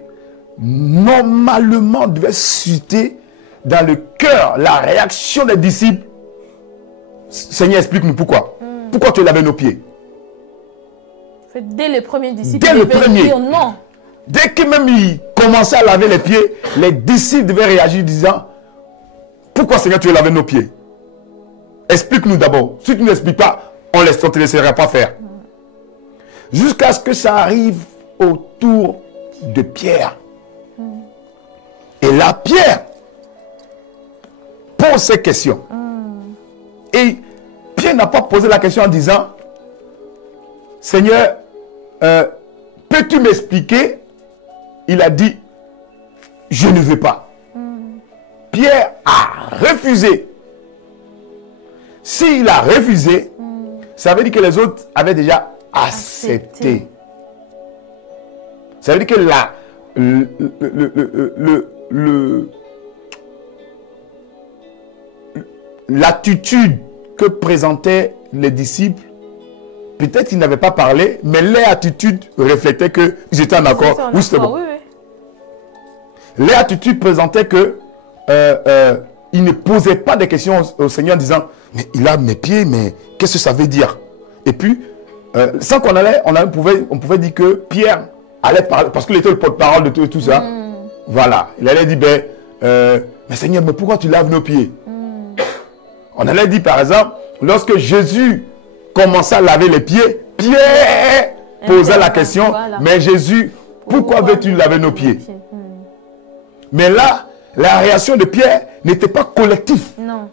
normalement devait susciter dans le cœur la réaction des disciples. Seigneur, explique-nous pourquoi. Pourquoi tu as lavé nos pieds? Dès le premier disciple, dès le premier, dire non. Dès que même il commençait à laver les pieds, les disciples devaient réagir disant, pourquoi Seigneur tu as lavé nos pieds? Explique-nous d'abord. Si tu n'expliques pas, on ne te laissera pas faire. Jusqu'à ce que ça arrive autour de Pierre. Et là, Pierre pose ces questions. Et Pierre n'a pas posé la question en disant, Seigneur, peux-tu m'expliquer? Il a dit, je ne veux pas. Pierre a refusé. S'il a refusé, ça veut dire que les autres avaient déjà accepté. Ça veut dire que l'attitude que présentaient les disciples, peut-être qu'ils n'avaient pas parlé, mais leur attitude reflétait qu'ils étaient en accord. Oui, c'était bon. Leur attitude présentait que ils ne posaient pas de questions au Seigneur en disant, mais il a mes pieds, mais qu'est-ce que ça veut dire? Et puis, sans qu'on allait, on pouvait dire que Pierre allait parler, parce qu'il était le porte-parole de tout ça. Voilà. Il allait dire, mais Seigneur, mais pourquoi tu laves nos pieds? On allait dire, par exemple, lorsque Jésus commençait à laver les pieds, Pierre posait la question, mais Jésus, pourquoi veux-tu laver nos pieds? Mais là, la réaction de Pierre n'était pas collective. Non.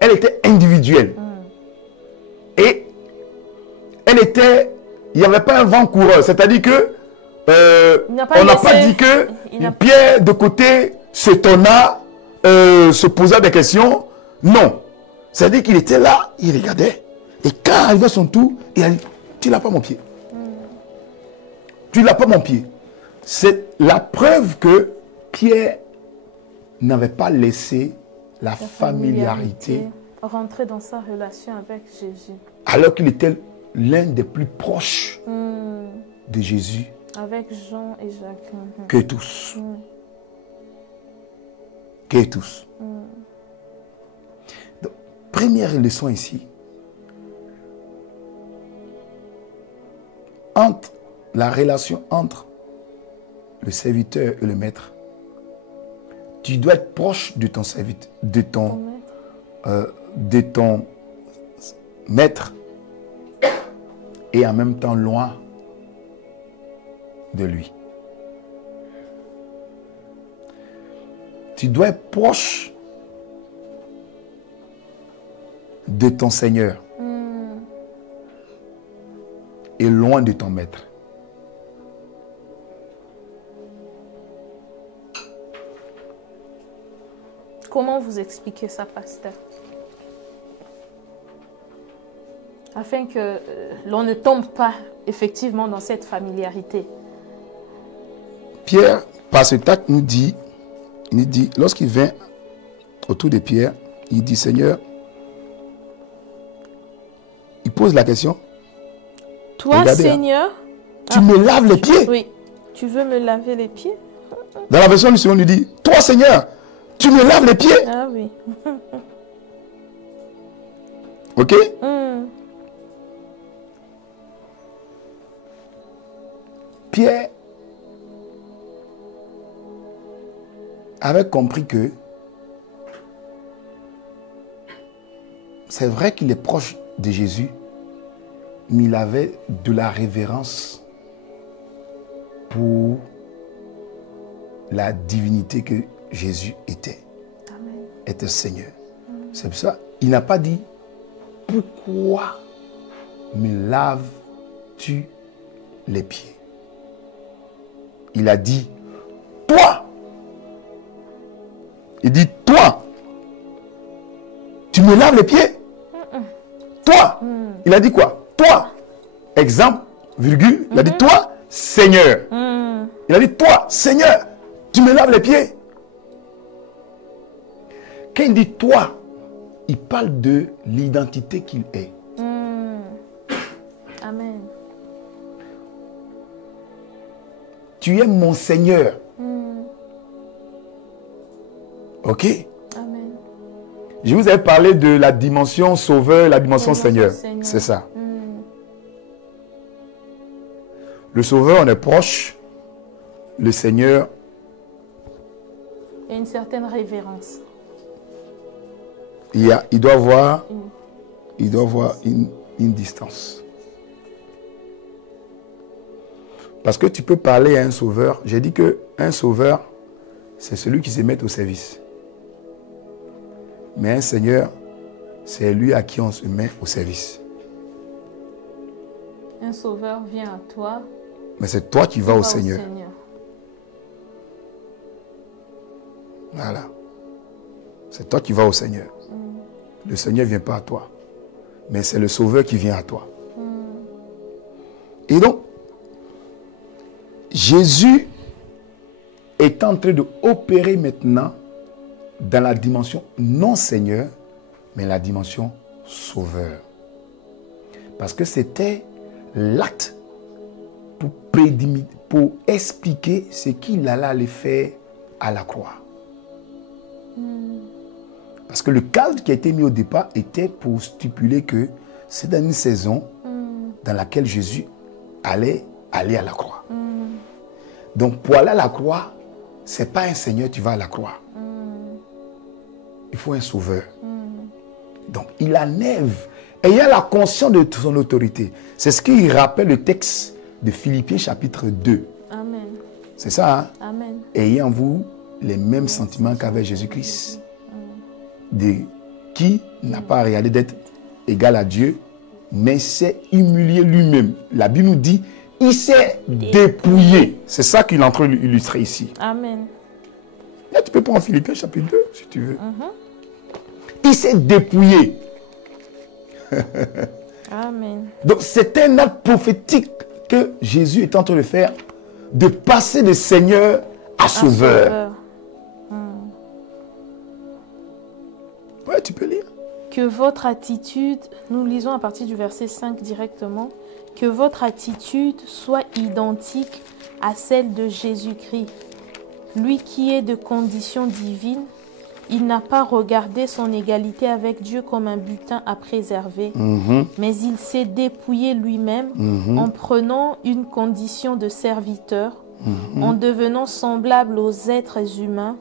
Elle était individuelle. Et elle était, il n'y avait pas un vent coureur. C'est-à-dire que on n'a pas dit que Pierre de côté s'étonna, se posait des questions. Non. C'est-à-dire qu'il était là, il regardait. Et quand arrivait son tour, il a dit, tu n'as pas mon pied. Tu n'as pas mon pied. C'est la preuve que Pierre n'avait pas laissé la familiarité rentrer dans sa relation avec Jésus. Alors qu'il était l'un des plus proches de Jésus. Avec Jean et Jacques. Que tous. Que tous. Donc, première leçon ici. Entre la relation entre le serviteur et le maître, tu dois être proche de ton serviteur, de ton maître, et en même temps loin de lui. Tu dois être proche de ton Seigneur et loin de ton maître. Comment vous expliquez ça, pasteur? Afin que l'on ne tombe pas effectivement dans cette familiarité. Pierre, par cet acte, nous dit, lorsqu'il vient autour de Pierre, il dit, Seigneur, il pose la question. Toi, regardez, Seigneur, tu me laves les pieds? Oui. Tu veux me laver les pieds? Dans la version du second, il dit, toi, Seigneur, tu me laves les pieds? Ah oui. Ok? Pierre avait compris que c'est vrai qu'il est proche de Jésus, mais il avait de la révérence pour la divinité que Jésus était. Amen. Était Seigneur. C'est pour ça, il n'a pas dit pourquoi me laves-tu les pieds? Il a dit toi. Il dit toi. Tu me laves les pieds? Toi. Il a dit quoi? Toi. Exemple, virgule. Il a dit toi, Seigneur. Il a dit toi, Seigneur. Tu me laves les pieds? quand il dit toi, il parle de l'identité qu'il est. Amen. Tu es mon Seigneur. Ok? Amen. Je vous avais parlé de la dimension sauveur, la dimension Seigneur. C'est ça. Le sauveur, on est proche. Le Seigneur, il y a une certaine révérence. il doit avoir une distance. Parce que tu peux parler à un sauveur. J'ai dit qu'un sauveur, c'est celui qui se met au service. Mais un Seigneur, c'est lui à qui on se met au service. Un sauveur vient à toi. Mais c'est toi qui vas au Seigneur. Voilà. C'est toi qui vas au Seigneur. Le Seigneur ne vient pas à toi. Mais c'est le Sauveur qui vient à toi. Et donc, Jésus est en train d'opérer maintenant dans la dimension non Seigneur, mais la dimension Sauveur. Parce que c'était l'acte pour expliquer ce qu'il allait aller faire à la croix. Parce que le cadre qui a été mis au départ était pour stipuler que c'est dans une saison dans laquelle Jésus allait aller à la croix. Donc pour aller à la croix, ce n'est pas un Seigneur, tu vas à la croix. Il faut un sauveur. Donc il enlève, ayant la conscience de son autorité. C'est ce qu'il rappelle le texte de Philippiens chapitre 2. Amen. C'est ça, hein? Amen. Ayez en vous les mêmes sentiments qu'avec Jésus-Christ. De qui n'a pas regardé d'être égal à Dieu, mais s'est humilié lui-même. La Bible nous dit, il s'est dépouillé. C'est ça qu'il est en train d'illustrer ici. Amen. Là, tu peux prendre Philippiens chapitre 2, si tu veux. Il s'est dépouillé. Amen. Donc, c'est un acte prophétique que Jésus est en train de faire, de passer de Seigneur à Sauveur. Ouais, tu peux lire. Que votre attitude, nous lisons à partir du verset 5 directement, que votre attitude soit identique à celle de Jésus-Christ. Lui qui est de condition divine, il n'a pas regardé son égalité avec Dieu comme un butin à préserver, mais il s'est dépouillé lui-même en prenant une condition de serviteur, en devenant semblable aux êtres humains.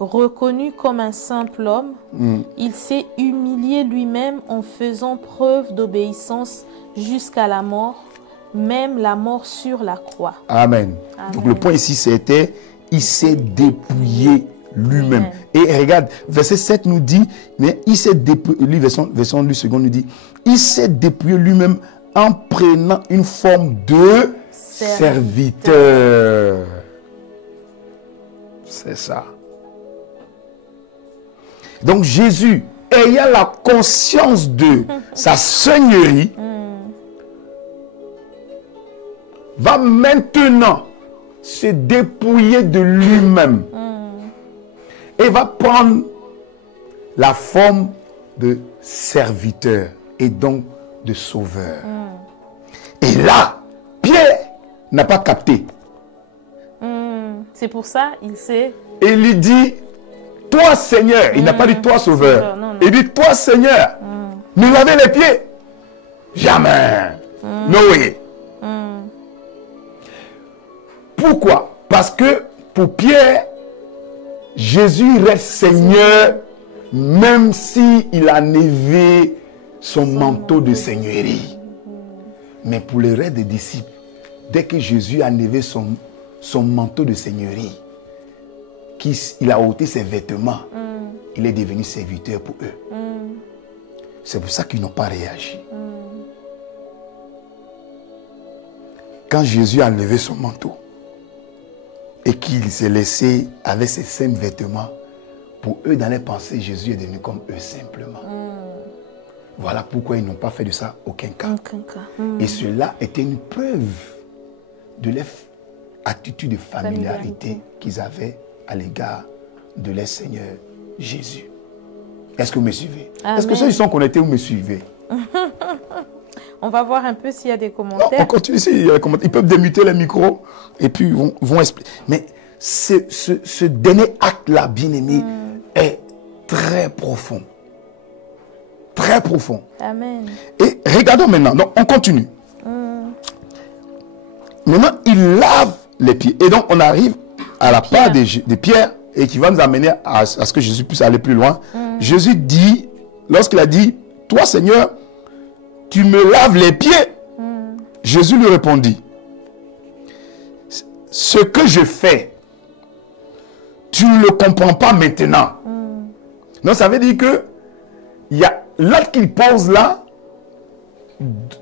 Reconnu comme un simple homme, il s'est humilié lui-même en faisant preuve d'obéissance jusqu'à la mort, même la mort sur la croix. Amen. Donc le point ici, c'était, il s'est dépouillé lui-même. Et regarde, verset 7 nous dit, mais il s'est dépouillé, version 2 secondes nous dit, il s'est dépouillé lui-même en prenant une forme de serviteur. C'est ça. Donc Jésus, ayant la conscience de sa seigneurie, va maintenant se dépouiller de lui-même et va prendre la forme de serviteur et donc de sauveur. Et là, Pierre n'a pas capté. C'est pour ça il s'est... Et il lui dit, toi Seigneur, il n'a pas dit toi Sauveur. Non. Il dit toi Seigneur, nous laver les pieds. Jamais. Noé. Pourquoi? Parce que pour Pierre, Jésus reste Seigneur même s'il a enlevé son manteau de seigneurie. Mais pour le reste des disciples, dès que Jésus a enlevé son manteau de seigneurie, il a ôté ses vêtements, il est devenu serviteur pour eux. C'est pour ça qu'ils n'ont pas réagi. Quand Jésus a enlevé son manteau et qu'il s'est laissé avec ses simples vêtements, pour eux, dans les pensées, Jésus est devenu comme eux simplement. Voilà pourquoi ils n'ont pas fait de ça aucun cas. Et cela était une preuve de leur attitude de familiarité qu'ils avaient à l'égard de leur Seigneur Jésus. Est-ce que vous me suivez? Amen. Est-ce que ceux qui sont connectés, vous me suivez? On va voir un peu s'il y a des Non, commentaires. on continue. Ils peuvent démuter les micros et puis vont expliquer. Mais ce dernier acte-là, bien-aimé, est très profond. Très profond. Amen. Et regardons maintenant. Donc, on continue. Maintenant, il lave les pieds. Et donc, on arrive à la part de Pierre et qui va nous amener à ce que Jésus puisse aller plus loin. Jésus dit, lorsqu'il a dit, toi, Seigneur, tu me laves les pieds. Jésus lui répondit, ce que je fais, tu ne le comprends pas maintenant. Donc, ça veut dire que l'acte qu'il pose là,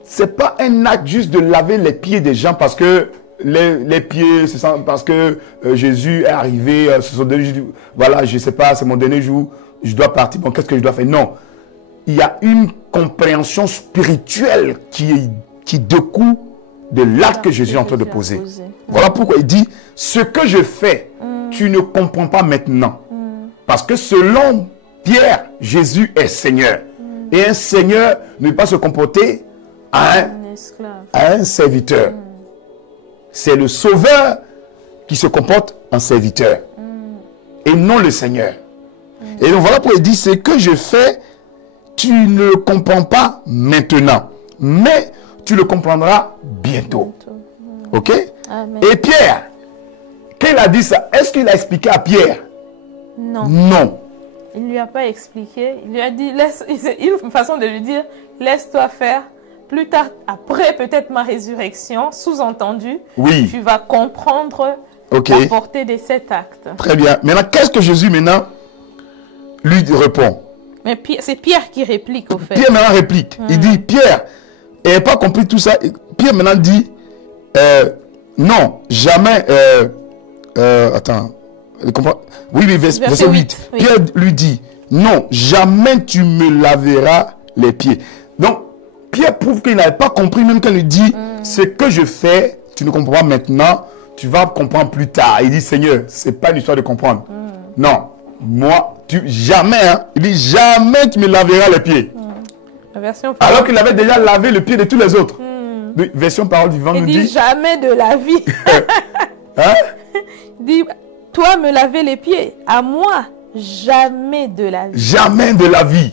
c'est pas un acte juste de laver les pieds des gens parce que les pieds, parce que Jésus est arrivé, voilà, je sais pas, c'est mon dernier jour, je dois partir, bon, qu'est-ce que je dois faire? Non. Il y a une compréhension spirituelle qui découle de l'acte que Jésus est en train de poser. Voilà pourquoi il dit, ce que je fais, tu ne comprends pas maintenant. Parce que selon Pierre, Jésus est Seigneur. Et un Seigneur ne peut pas se comporter à un serviteur. C'est le Sauveur qui se comporte en serviteur. Et non le Seigneur. Et donc voilà pourquoi il dit, ce que je fais, tu ne le comprends pas maintenant. Mais tu le comprendras bientôt. Ok? Amen. Et Pierre, quand il a dit ça, est-ce qu'il a expliqué à Pierre? Non. Non. Il ne lui a pas expliqué. Il lui a dit, c'est une façon de lui dire, laisse-toi faire. Plus tard, après peut-être ma résurrection, sous-entendu, Oui. tu vas comprendre Ok. la portée de cet acte. Très bien. Maintenant, qu'est-ce que Jésus maintenant lui répond? Mais c'est Pierre qui réplique au fait. Pierre maintenant réplique. Il dit, Pierre, il n'a pas compris tout ça. Pierre maintenant dit, non, jamais, attends, oui, verset 8. Oui. Pierre lui dit, non, jamais tu me laveras les pieds. Donc, Pierre prouve qu'il n'avait pas compris, même quand il lui dit, ce que je fais, tu ne comprends pas maintenant, tu vas comprendre plus tard. Il dit, Seigneur, ce n'est pas une histoire de comprendre. Non, moi, jamais, hein, il dit, jamais tu me laveras les pieds. La version alors qu'il avait déjà lavé le pied de tous les autres. Version parole vivante nous dit, jamais de la vie. Hein? Il dit, toi me laver les pieds, à moi, jamais de la vie. Jamais de la vie.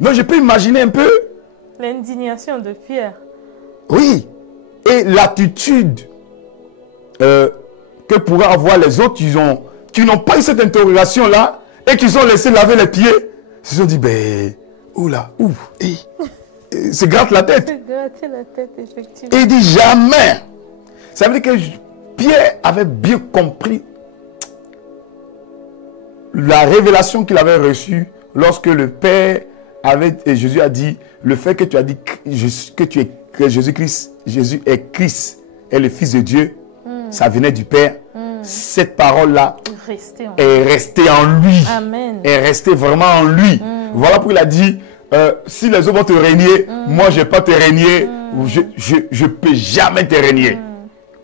Donc je peux imaginer un peu l'indignation de Pierre. Oui. Et l'attitude que pourraient avoir les autres qui n'ont pas eu cette interrogation-là et qui ont laissé laver les pieds. Ils se sont dit, ben, oula, ouf, se gratte la tête. Se gratter la tête, effectivement. Et il dit jamais. Ça veut dire que Pierre avait bien compris la révélation qu'il avait reçue lorsque le Père et Jésus a dit, le fait que tu as dit que Jésus-Christ, Jésus est Christ, est le Fils de Dieu, ça venait du Père. Cette parole-là est restée en lui. Amen. Est restée vraiment en lui. Voilà pourquoi il a dit, si les autres vont te régner, moi je ne vais pas te régner, je ne peux jamais te régner.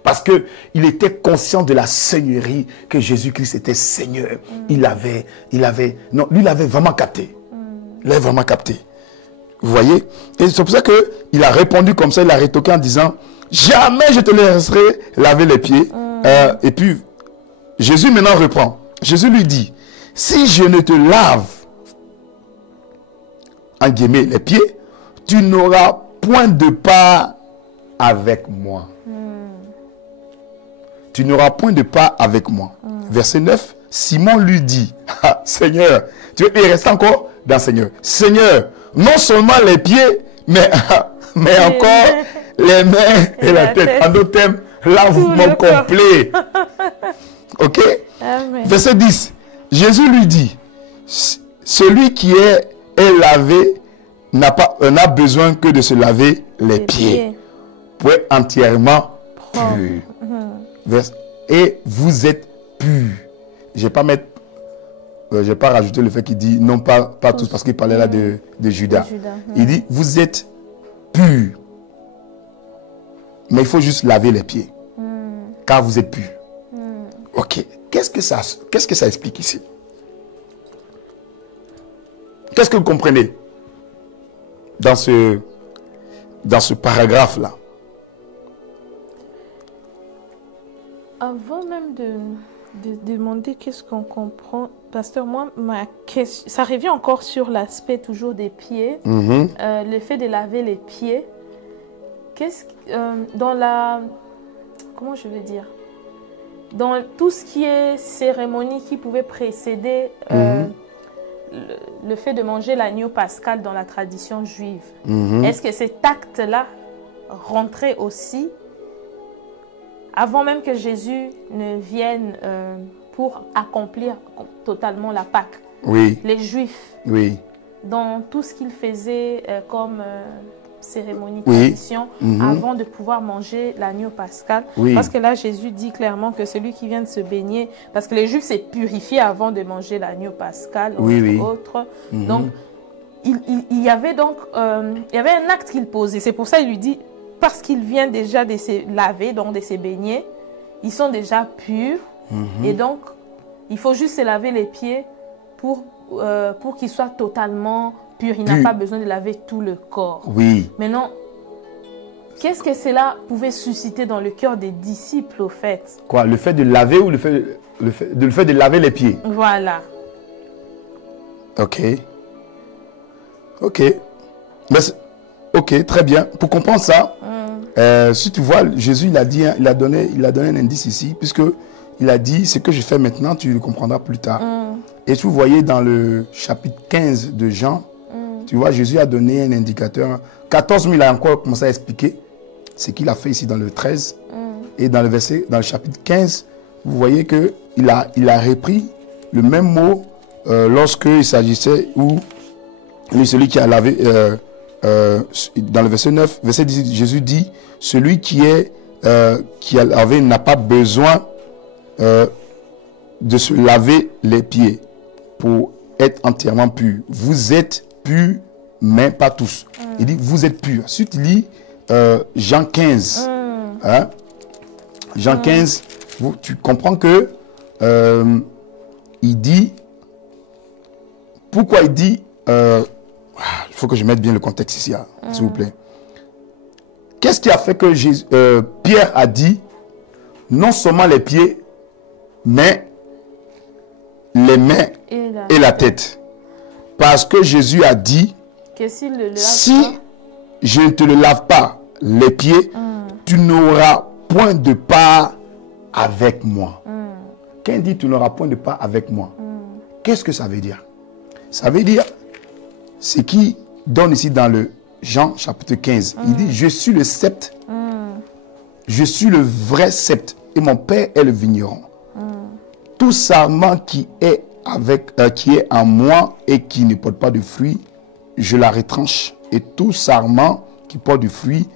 Parce qu'il était conscient de la seigneurie, que Jésus-Christ était Seigneur. Lui, il avait vraiment capté. Il l'avait vraiment capté. Vous voyez? Et c'est pour ça qu'il a répondu comme ça, il a rétoqué en disant, jamais je te laisserai laver les pieds. Et puis, Jésus maintenant reprend. Jésus lui dit, si je ne te lave, en guillemets, les pieds, tu n'auras point de part avec moi. Tu n'auras point de part avec moi. Verset 9, Simon lui dit, ah, Seigneur, il reste encore dans Seigneur. Seigneur, non seulement les pieds, mais encore les mains et la tête. En d'autres termes, lavement complet. Ok? Amen. Verset 10, Jésus lui dit, celui qui est lavé n'a besoin que de se laver les pieds pour être entièrement pur. Et vous êtes purs. Je ne vais pas rajouter le fait qu'il dit, non pas tous, parce qu'il parlait là de Judas. Il dit, vous êtes purs. Mais il faut juste laver les pieds. Car vous êtes purs. Ok. Qu'est-ce que ça explique ici? Qu'est-ce que vous comprenez dans ce paragraphe-là? Avant même de demander qu'est-ce qu'on comprend, pasteur, moi, ma question, ça revient encore sur l'aspect toujours des pieds, le fait de laver les pieds. Dans la, comment je vais dire, dans tout ce qui est cérémonie qui pouvait précéder le fait de manger l'agneau pascal dans la tradition juive, est-ce que cet acte-là rentrait aussi avant même que Jésus ne vienne pour accomplir totalement la Pâque? Oui. Les Juifs, oui, dans tout ce qu'ils faisaient comme cérémonie, tradition, avant de pouvoir manger l'agneau pascal. Oui. Parce que là, Jésus dit clairement que celui qui vient de se baigner, parce que les Juifs s'est purifié avant de manger l'agneau pascal, autre. Donc, il y avait donc il y avait un acte qu'il posait. C'est pour ça qu'il lui dit, parce qu'il vient déjà de se laver, donc de se baigner, ils sont déjà purs. Et donc, il faut juste se laver les pieds pour qu'ils soient totalement purs. Il n'a pas besoin de laver tout le corps. Oui. Maintenant, qu'est-ce que cela pouvait susciter dans le cœur des disciples, au fait? Quoi? Le fait de laver ou le fait de laver les pieds? Voilà. Ok. Ok. Ok, très bien. Pour comprendre ça, si tu vois, Jésus, il a donné un indice ici, puisque il a dit, ce que je fais maintenant, tu le comprendras plus tard. Et si vous voyez dans le chapitre 15 de Jean, tu vois, Jésus a donné un indicateur. 14 000 a encore commencé à expliquer ce qu'il a fait ici dans le 13. Et dans le chapitre 15, vous voyez qu'il a repris le même mot lorsqu'il s'agissait où celui qui a lavé, dans le verset 9, verset 10, Jésus dit, celui qui a lavé n'a pas besoin de se laver les pieds pour être entièrement pur. Vous êtes purs, mais pas tous. Il dit, vous êtes purs. Ensuite, il lit Jean 15. Hein? Jean 15, tu comprends que il dit, pourquoi il dit, il faut que je mette bien le contexte ici, s'il vous plaît. Qu'est-ce qui a fait que Pierre a dit, non seulement les pieds, mais les mains et la tête? Parce que Jésus a dit, que si je ne te le lave pas les pieds, tu n'auras point de part avec moi. Quand il dit tu n'auras point de part avec moi, qu'est-ce que ça veut dire? Ça veut dire, ce qui donne ici dans le Jean chapitre 15, il dit, je suis le sceptre, je suis le vrai sceptre, et mon Père est le vigneron. Tout sarment qui est en moi et qui ne porte pas de fruits, je la retranche. Et tout sarment qui porte du fruit,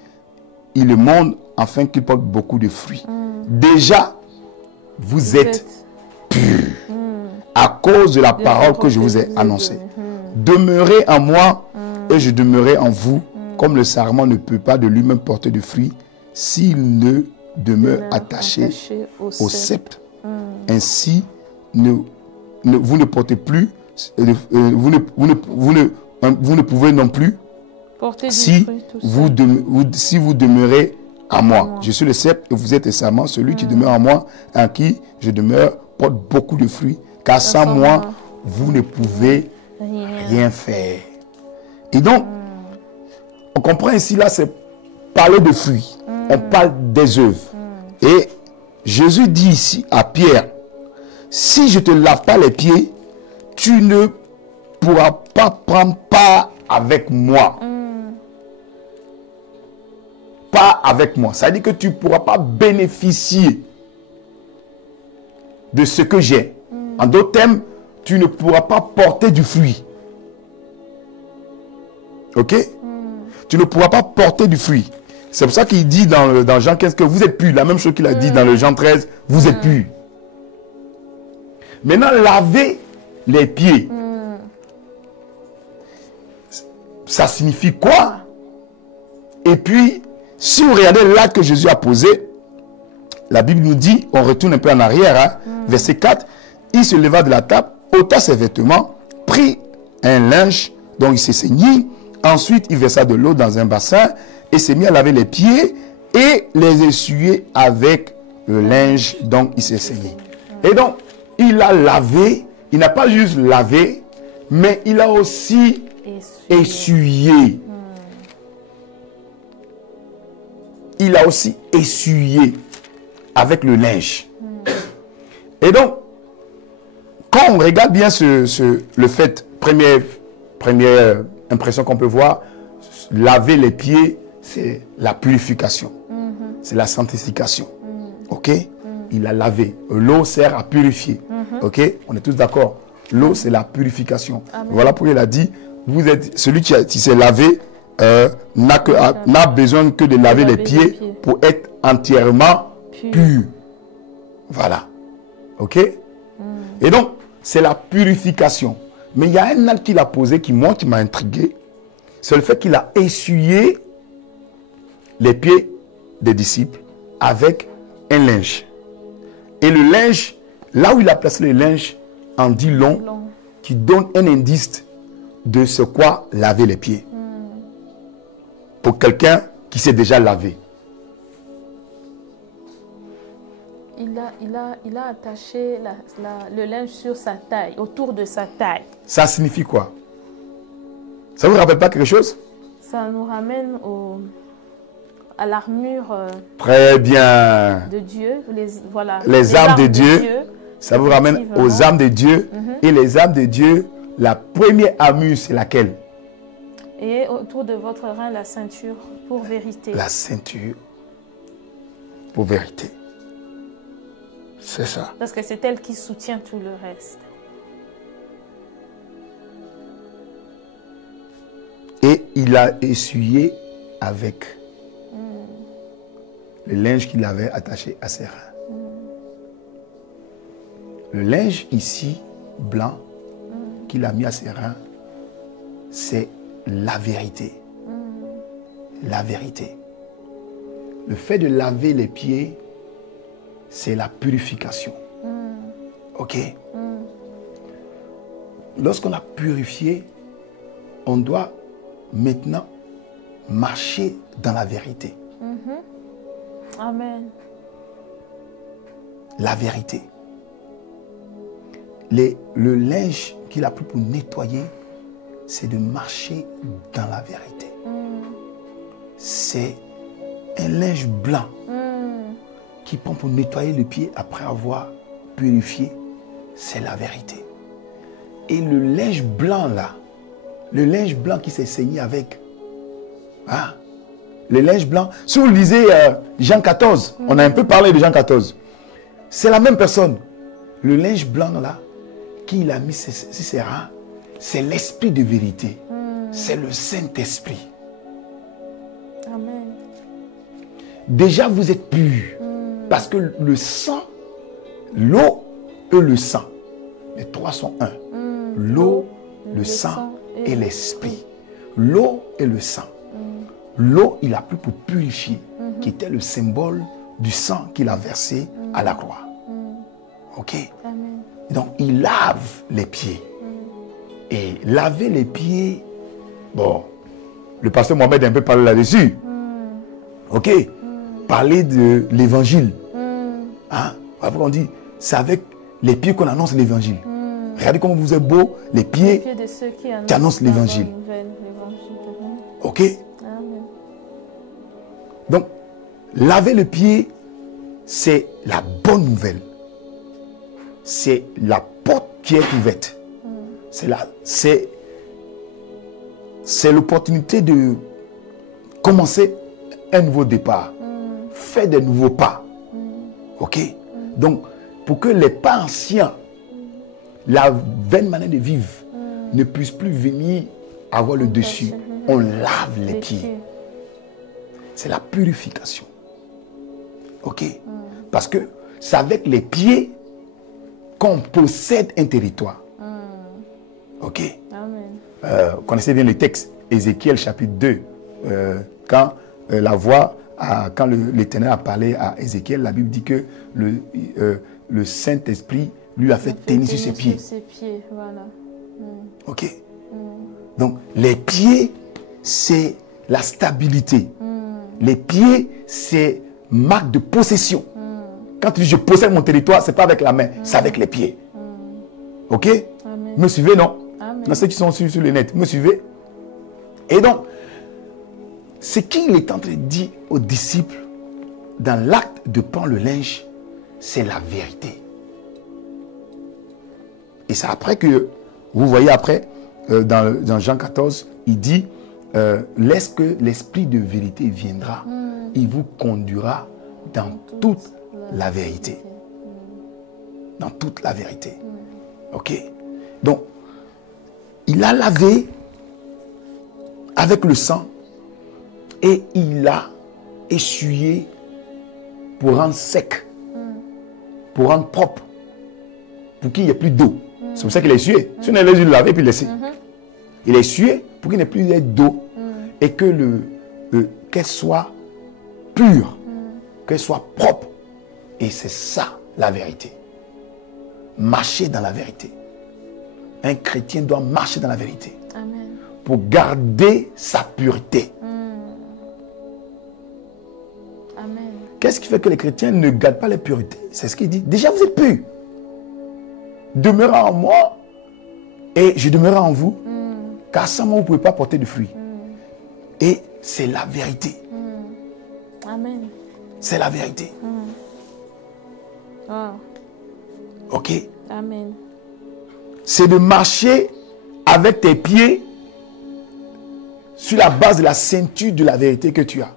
il le montre afin qu'il porte beaucoup de fruits. Déjà, vous êtes purs à cause de la parole que je vous ai annoncée. Demeurez en moi et je demeurerai en vous, comme le sarment ne peut pas de lui-même porter de fruits s'il ne demeure attaché au sceptre. Ainsi, vous ne portez plus, vous ne pouvez non plus si vous demeurez à moi. Je suis le sceptre et vous êtes le sarment. Celui qui demeure en moi, en qui je demeure, porte beaucoup de fruits. Car sans moi, vous ne pouvez rien faire. Et donc, on comprend ici, là, c'est parler de fruits. On parle des œuvres. Et Jésus dit ici à Pierre, si je ne te lave pas les pieds, tu ne pourras pas prendre part avec moi. Pas avec moi. Ça veut dire que tu ne pourras pas bénéficier de ce que j'ai. En d'autres termes, tu ne pourras pas porter du fruit. Ok? Tu ne pourras pas porter du fruit. C'est pour ça qu'il dit dans Jean 15 que vous êtes purs. La même chose qu'il a dit dans le Jean 13, vous êtes purs. Maintenant, laver les pieds. Ça signifie quoi? Et puis, si vous regardez l'acte que Jésus a posé, la Bible nous dit, on retourne un peu en arrière, verset 4, il se leva de la table, ôta ses vêtements, prit un linge, donc il s'est saigné. Ensuite, il versa de l'eau dans un bassin et s'est mis à laver les pieds et les essuyer avec le linge, donc il s'est saigné. Et donc, il a lavé, il n'a pas juste lavé, mais il a aussi essuyé. Il a aussi essuyé avec le linge. Et donc, quand on regarde bien le fait, première impression qu'on peut voir, laver les pieds, c'est la purification. C'est la sanctification. Ok? Il a lavé. L'eau sert à purifier. Ok? On est tous d'accord. L'eau, c'est la purification. Amen. Voilà pourquoi il a dit, vous êtes celui qui s'est lavé, n'a besoin que de laver les pieds pour être entièrement pur. Voilà. Ok? Et donc, c'est la purification. Mais il y a un acte qu'il a posé qui m'a intrigué. C'est le fait qu'il a essuyé les pieds des disciples avec un linge. Et le linge, là où il a placé le linge, en dit long, qui donne un indice de ce quoi laver les pieds. Pour quelqu'un qui s'est déjà lavé. Il a attaché le linge sur sa taille, autour de sa taille. Ça signifie quoi? Ça ne vous rappelle pas quelque chose? Ça nous ramène à l'armure très bien. De Dieu. Voilà, les armes de Dieu. Ça vous ramène aux armes de Dieu. Et les armes de Dieu, la première armure, c'est laquelle? Et autour de votre rein, la ceinture pour vérité. La ceinture pour vérité. C'est ça. Parce que c'est elle qui soutient tout le reste. Et il a essuyé avec le linge qu'il avait attaché à ses reins. Le linge ici, blanc, qu'il a mis à ses reins, c'est la vérité. La vérité. Le fait de laver les pieds, c'est la purification. Ok? Lorsqu'on a purifié, on doit maintenant marcher dans la vérité. Amen. La vérité. Le linge qu'il a pris pour nettoyer, c'est de marcher dans la vérité. C'est un linge blanc qui prend pour nettoyer le pied après avoir purifié. C'est la vérité. Et le linge blanc là, le linge blanc qui s'est saigné avec, hein, le linge blanc, si vous lisez Jean 14, on a un peu parlé de Jean 14, c'est la même personne. Le linge blanc là, qu'il a mis sur ses reins, c'est l'esprit de vérité. C'est le Saint-Esprit. Amen. Déjà vous êtes purs. Parce que le sang, l'eau et le sang, les trois sont un. L'eau, le sang et l'esprit. L'eau et le sang. L'eau, il a pris pour purifier, qui était le symbole du sang qu'il a versé à la croix. Ok? Amen. Donc, il lave les pieds. Et laver les pieds, bon, le pasteur Mohamed a un peu parlé là-dessus. Ok? Parler de l'évangile. Hein? Après, on dit, c'est avec les pieds qu'on annonce l'évangile. Regardez comment vous êtes beaux, les pieds de ceux qui annoncent l'évangile. Ok? Amen. Donc, laver le pied, c'est la bonne nouvelle. C'est la porte qui est ouverte. C'est l'opportunité de commencer un nouveau départ. Faire des nouveaux pas. Ok? Donc, pour que les pas anciens, la vaine manière de vivre, ne puisse plus venir avoir le dessus, on lave les pieds. C'est la purification. Ok? Parce que c'est avec les pieds qu'on possède un territoire. Ok? Amen. Vous connaissez bien le texte, Ézéchiel chapitre 2, quand la voix, quand l'Éternel a parlé à Ézéchiel, la Bible dit que le Saint-Esprit lui a fait tenir sur ses pieds. Voilà. Ok? Donc, les pieds, c'est la stabilité. Les pieds, c'est marque de possession. Quand tu dis je possède mon territoire, ce n'est pas avec la main, c'est avec les pieds. Ok? Amen. Me suivez, non? Amen. Dans ceux qui sont sur le net, me suivez? Et donc, ce qu'il est en train de dire aux disciples dans l'acte de prendre le linge, c'est la vérité. Et c'est après que, vous voyez après, dans Jean 14, il dit, laisse que l'esprit de vérité viendra, il vous conduira dans toute la vérité. Dans toute la vérité. Ok? Donc, il a lavé avec le sang et il a essuyé pour rendre sec, pour rendre propre, pour qu'il n'y ait plus d'eau. C'est pour ça qu'il a essuyé. Si on a les yeux lavés puis laissé. Il a essuyé pour qu'il n'y ait plus d'eau et que qu'elle soit pure, qu'elle soit propre. Et c'est ça la vérité. Marcher dans la vérité. Un chrétien doit marcher dans la vérité. Amen. Pour garder sa pureté. Amen. Qu'est-ce qui fait que les chrétiens ne gardent pas la pureté? C'est ce qu'il dit. Déjà, vous êtes purs. Demeurez en moi et je demeurerai en vous. Car sans moi, vous ne pouvez pas porter de fruits. Et c'est la vérité. Amen. C'est la vérité. Oh. Ok? Amen. C'est de marcher avec tes pieds sur la base de la ceinture de la vérité que tu as.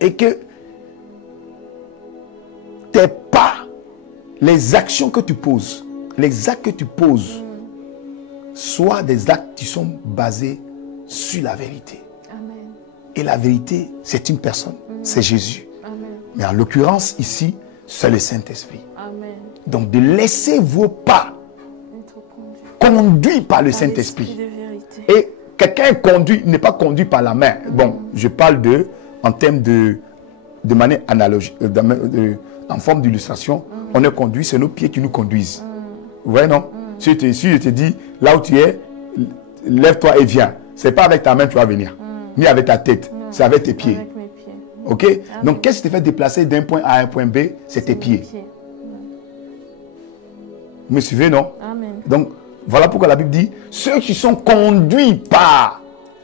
Et que tes pas, les actions que tu poses, les actes que tu poses, soient des actes qui sont basés sur la vérité. Amen. Et la vérité, c'est une personne, c'est Jésus. Amen. Mais en l'occurrence, ici, c'est le Saint-Esprit. Amen. Donc, de laisser vos pas Être conduits par le par Saint-Esprit. l'esprit de vérité. Et quelqu'un conduit, n'est pas conduit par la main. Bon, je parle en termes de manière analogique, en forme d'illustration, on est conduit, c'est nos pieds qui nous conduisent. Vous voyez, non? Si je te dis, là où tu es, lève-toi et viens. Ce n'est pas avec ta main que tu vas venir, ni avec ta tête, c'est avec tes pieds. Avec mes pieds. Ok? Amen. Donc, qu'est-ce qui te fait déplacer d'un point A à un point B? C'est tes pieds. Vous me suivez, non? Amen. Donc, voilà pourquoi la Bible dit, ceux qui sont conduits par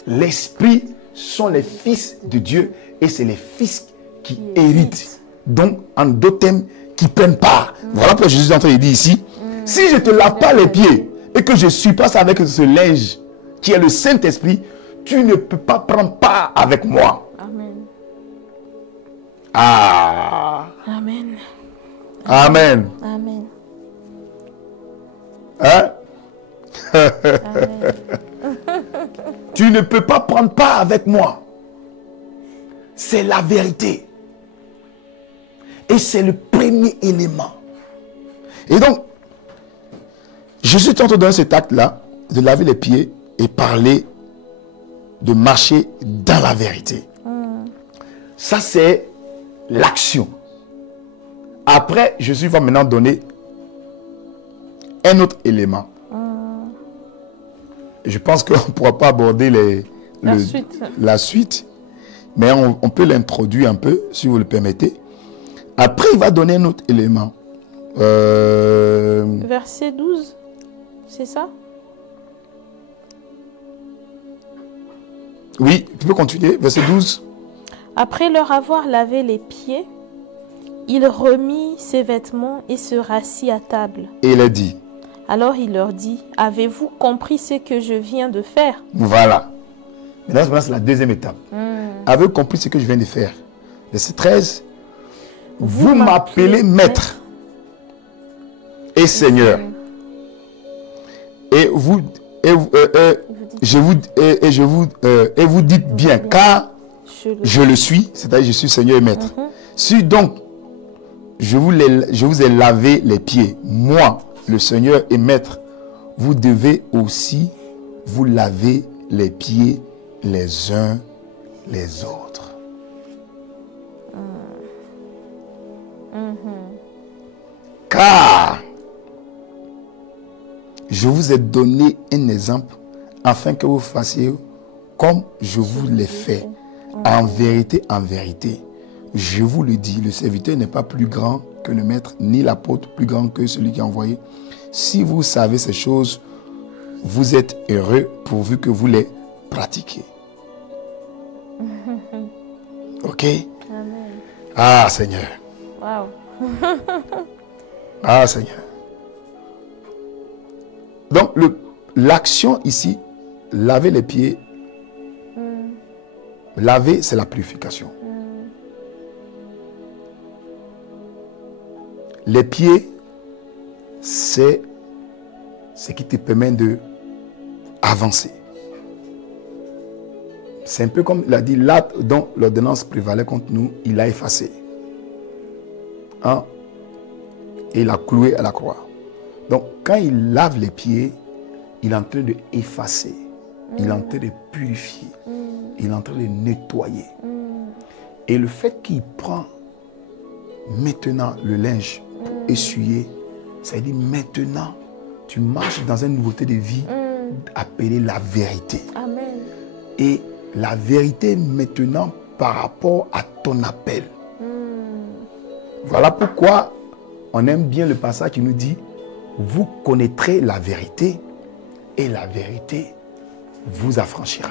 l'Esprit sont les fils de Dieu et c'est les fils qui héritent. Donc, en d'autres termes, qui prennent part. Voilà pourquoi Jésus est en train de dire ici, si je ne te lave pas les pieds et que je suis pas avec ce linge qui est le Saint-Esprit, tu ne peux pas prendre part avec moi. Amen. Ah. Amen. Amen. Amen. Hein? Amen. Tu ne peux pas prendre part avec moi. C'est la vérité. Et c'est le premier élément. Et donc, Jésus tente de donner cet acte-là, de laver les pieds et parler, de marcher dans la vérité. Ça, c'est l'action. Après, Jésus va maintenant donner un autre élément. Je pense qu'on ne pourra pas aborder la suite, mais on peut l'introduire un peu, si vous le permettez. Après, il va donner un autre élément. Verset 12, c'est ça? Oui, tu peux continuer. Verset 12. Après leur avoir lavé les pieds, il remit ses vêtements et se rassit à table. Et il a dit. Alors il leur dit, avez-vous compris ce que je viens de faire? Voilà. Maintenant, c'est la deuxième étape. Avez-vous compris ce que je viens de faire? Verset 13. Vous m'appelez maître et Seigneur. Et vous dites bien, car je le suis, c'est-à-dire je suis Seigneur et maître. Si donc je vous ai lavé les pieds, moi, le Seigneur et maître, vous devez aussi vous laver les pieds les uns les autres. Car je vous ai donné un exemple afin que vous fassiez comme je vous l'ai fait. En vérité, je vous le dis, le serviteur n'est pas plus grand que le maître, ni l'apôtre plus grand que celui qui a envoyé. Si vous savez ces choses, vous êtes heureux pourvu que vous les pratiquiez. Ok? Amen. Ah, Seigneur. Wow. Ah, Seigneur. Donc, l'action ici, laver les pieds, laver, c'est la purification. Les pieds, c'est ce qui te permet d'avancer. C'est un peu comme il a dit, l'acte dont l'ordonnance prévalait contre nous, il l'a effacé. Hein? Et il l'a cloué à la croix. Donc, quand il lave les pieds, il est en train de effacer. Il est en train de purifier. Il est en train de nettoyer. Et le fait qu'il prend maintenant le linge pour essuyer, ça veut dire maintenant, tu marches dans une nouveauté de vie appelée la vérité. Amen. Et la vérité maintenant par rapport à ton appel. Voilà pourquoi on aime bien le passage qui nous dit, vous connaîtrez la vérité et la vérité vous affranchira.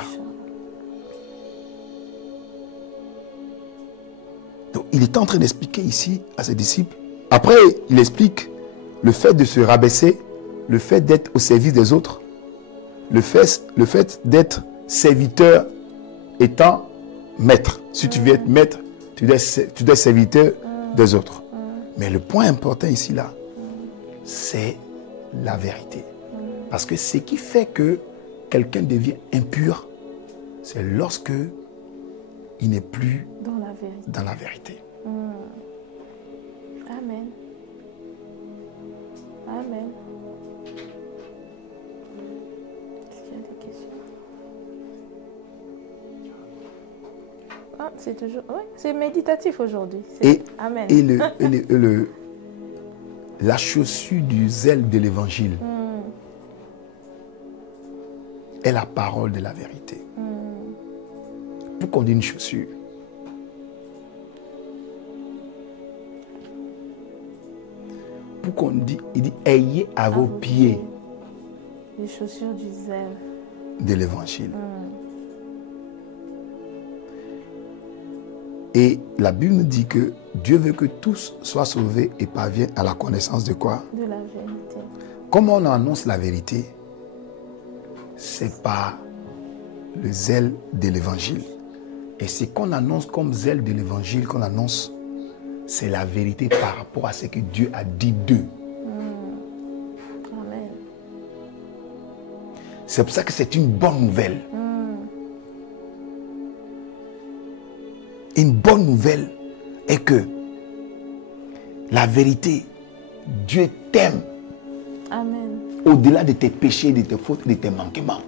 Donc, il est en train d'expliquer ici à ses disciples. Après, il explique le fait de se rabaisser, le fait d'être au service des autres, le fait d'être serviteur étant maître. Si tu veux être maître, tu dois être serviteur des autres. Mais le point important ici, là, c'est la vérité. Parce que ce qui fait que quelqu'un devient impur, c'est lorsque il n'est plus dans la vérité. Amen. Amen. Est-ce qu'il y a des questions? Ah, c'est toujours... Oui, c'est méditatif aujourd'hui. Amen. Et la chaussure du zèle de l'évangile est la parole de la vérité. Pourquoi on dit une chaussure? Pourquoi on dit, il dit, ayez à vos pieds les chaussures du zèle de l'évangile. Et la Bible nous dit que Dieu veut que tous soient sauvés et parviennent à la connaissance de quoi? De la vérité. Comment on annonce la vérité? C'est par le zèle de l'évangile. Et ce qu'on annonce comme zèle de l'évangile, qu'on annonce, c'est la vérité par rapport à ce que Dieu a dit d'eux. Amen. C'est pour ça que c'est une bonne nouvelle. Une bonne nouvelle est que la vérité, Dieu t'aime. Amen. Au-delà de tes péchés, de tes fautes, de tes manquements.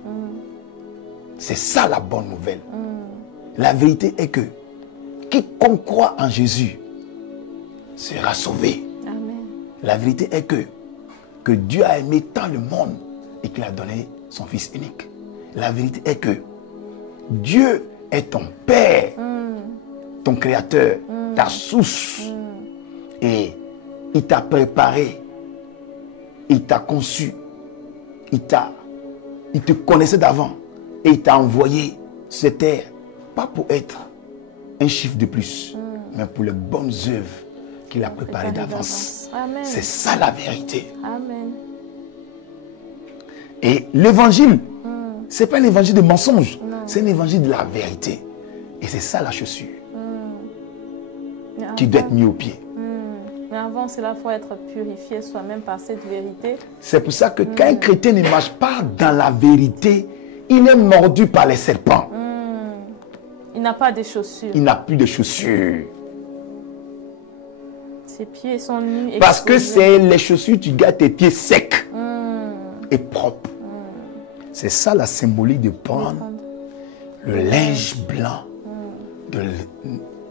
C'est ça la bonne nouvelle. La vérité est que quiconque croit en Jésus sera sauvé. Amen. La vérité est que Dieu a aimé tant le monde et qu'il a donné son Fils unique. La vérité est que Dieu est ton Père, ton Créateur, ta source. Et il t'a préparé, il t'a conçu, il te connaissait d'avant et il t'a envoyé sur cette terre, pas pour être un chiffre de plus, mais pour les bonnes œuvres qu'il a préparées d'avance. C'est ça la vérité. Amen. Et l'évangile, ce n'est pas un évangile de mensonge, c'est un évangile de la vérité. Et c'est ça la chaussure qui doit être mise au pied. Mais avant cela, il faut être purifié soi-même par cette vérité. C'est pour ça que quand un chrétien ne marche pas dans la vérité, il est mordu par les serpents. Il n'a pas de chaussures. Il n'a plus de chaussures. Ses pieds sont nus. Parce que c'est les chaussures, tu gardes tes pieds secs et propres. C'est ça la symbolique de prendre le linge blanc, de le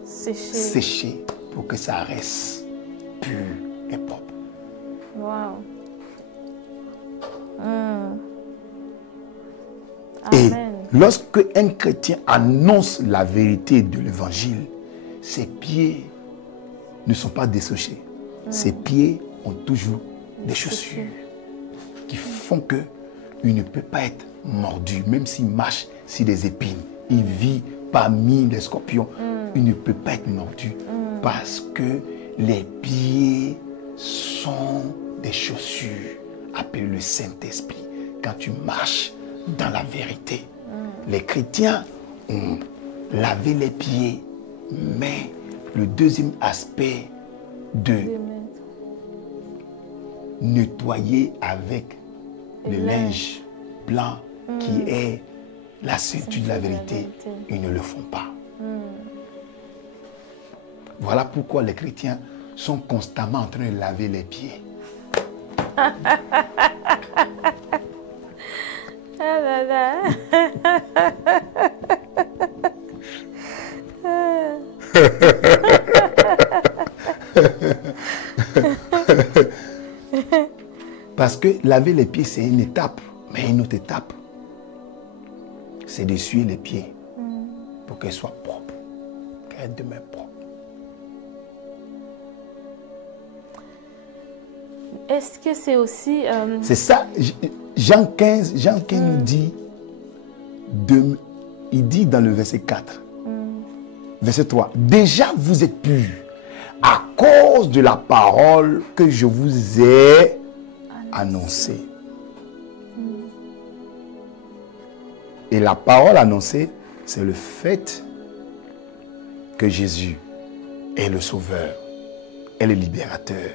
sécher pour que ça reste pur et propre. Wow. Et lorsque un chrétien annonce la vérité de l'évangile, ses pieds ne sont pas desséchés. Ses pieds ont toujours des chaussures qui font qu'il ne peut pas être mordu, même s'il marche sur des épines. Il vit parmi les scorpions. Il ne peut pas être mordu parce que les pieds sont des chaussures appelées le Saint-Esprit. Quand tu marches dans la vérité, les chrétiens ont lavé les pieds, mais le deuxième aspect de nettoyer avec le linge blanc qui est la ceinture de la vérité, ils ne le font pas. Voilà pourquoi les chrétiens sont constamment en train de laver les pieds. Ah là là. Parce que laver les pieds, c'est une étape. Mais une autre étape, c'est d'essuyer les pieds pour qu'elles soient propres, qu'elles demeurent propres. Est-ce que c'est aussi... C'est ça, Jean 15 nous dit, il dit dans le verset 4, verset 3, déjà vous êtes purs à cause de la parole que je vous ai annoncée. Et la parole annoncée, c'est le fait que Jésus est le Sauveur, est le Libérateur.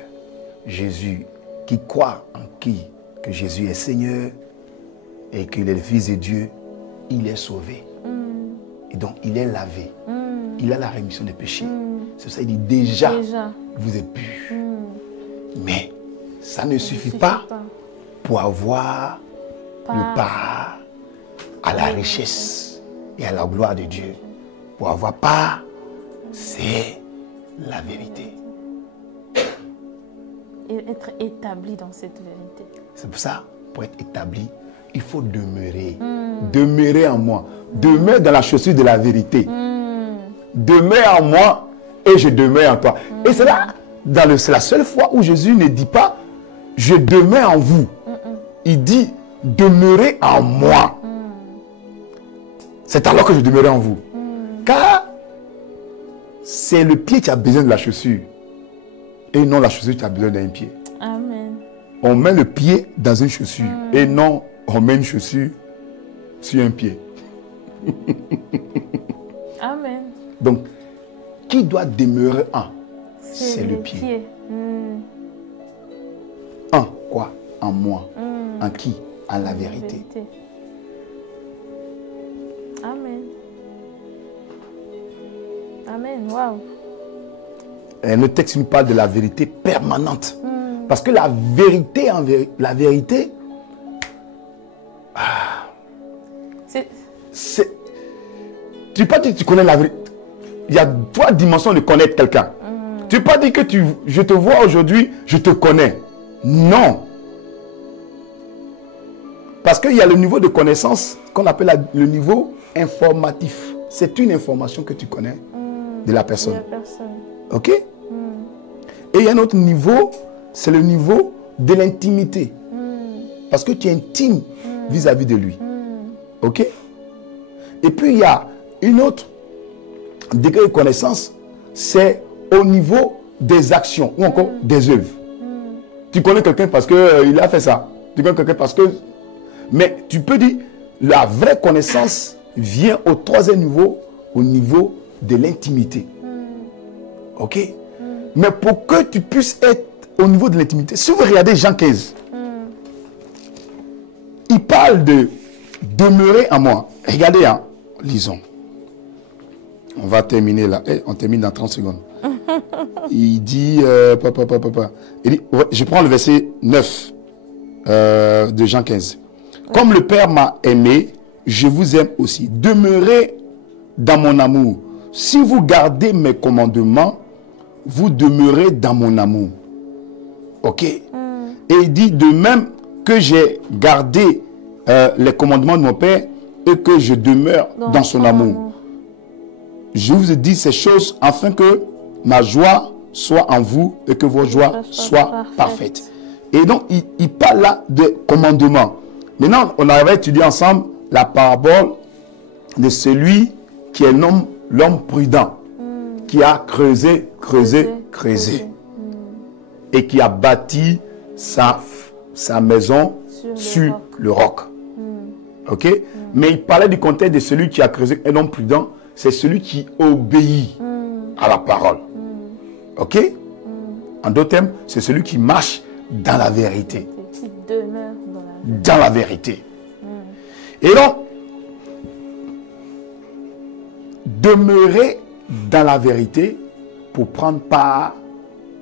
Jésus, qui croit en qui? Que Jésus est Seigneur et qu'il est le Fils de Dieu, il est sauvé. Et donc, il est lavé. Il a la rémission des péchés. C'est pour ça qu'il dit déjà, vous êtes purs. Mais ça ne suffit pas pour avoir le part à la richesse et à la gloire de Dieu. Pour avoir part, c'est la vérité. Et être établi dans cette vérité. C'est pour ça, pour être établi, il faut demeurer. Demeurer en moi. Demeure dans la chaussure de la vérité. Demeure en moi et je demeure en toi. Et c'est là, c'est la seule fois où Jésus ne dit pas je demeure en vous. Il dit demeurez en moi. C'est alors que je demeurerai en vous. Car c'est le pied qui a besoin de la chaussure. Et non la chaussure qui a besoin d'un pied. Amen. On met le pied dans une chaussure. Et non, on met une chaussure sur un pied. Amen. Donc, qui doit demeurer en? C'est le pied. En quoi? En moi. En qui? En la vérité. Amen. Amen. Waouh. Le texte nous parle de la vérité permanente. Parce que la vérité, la vérité, tu ne peux pas dire que tu connais la vérité. Il y a trois dimensions de connaître quelqu'un. Tu ne peux pas dire que je te vois aujourd'hui, je te connais. Non. Parce qu'il y a le niveau de connaissance qu'on appelle le niveau informatif. C'est une information que tu connais de la personne. Ok? Et il y a un autre niveau, c'est le niveau de l'intimité. Parce que tu es intime vis-à-vis de lui. Ok? Et puis il y a une autre degré de connaissance, c'est au niveau des actions ou encore des œuvres. Tu connais quelqu'un parce qu'il a fait ça. Tu connais quelqu'un parce que... Mais tu peux dire, la vraie connaissance vient au troisième niveau, au niveau de l'intimité. Ok? Mais pour que tu puisses être au niveau de l'intimité, si vous regardez Jean 15, il parle de demeurer en moi. Regardez, hein, lisons. On va terminer là. On termine dans 30 secondes. Il dit, il dit, je prends le verset 9 de Jean 15. Comme le Père m'a aimé, je vous aime aussi. Demeurez dans mon amour. Si vous gardez mes commandements, vous demeurez dans mon amour. Ok? Et il dit, de même que j'ai gardé les commandements de mon Père et que je demeure dans son amour. Je vous ai dit ces choses afin que ma joie soit en vous et que vos joies soient parfaites. Et donc, il parle là de commandement. Maintenant, on avait étudié ensemble la parabole de celui qui est l'homme prudent, qui a creusé, et qui a bâti sa maison sur le roc. Ok? Mais il parlait du contexte de celui qui a creusé, un homme prudent, c'est celui qui obéit à la parole. Ok? En d'autres termes, c'est celui qui marche dans la vérité. Qui demeure dans la vérité. Et donc, demeurer dans la vérité pour prendre part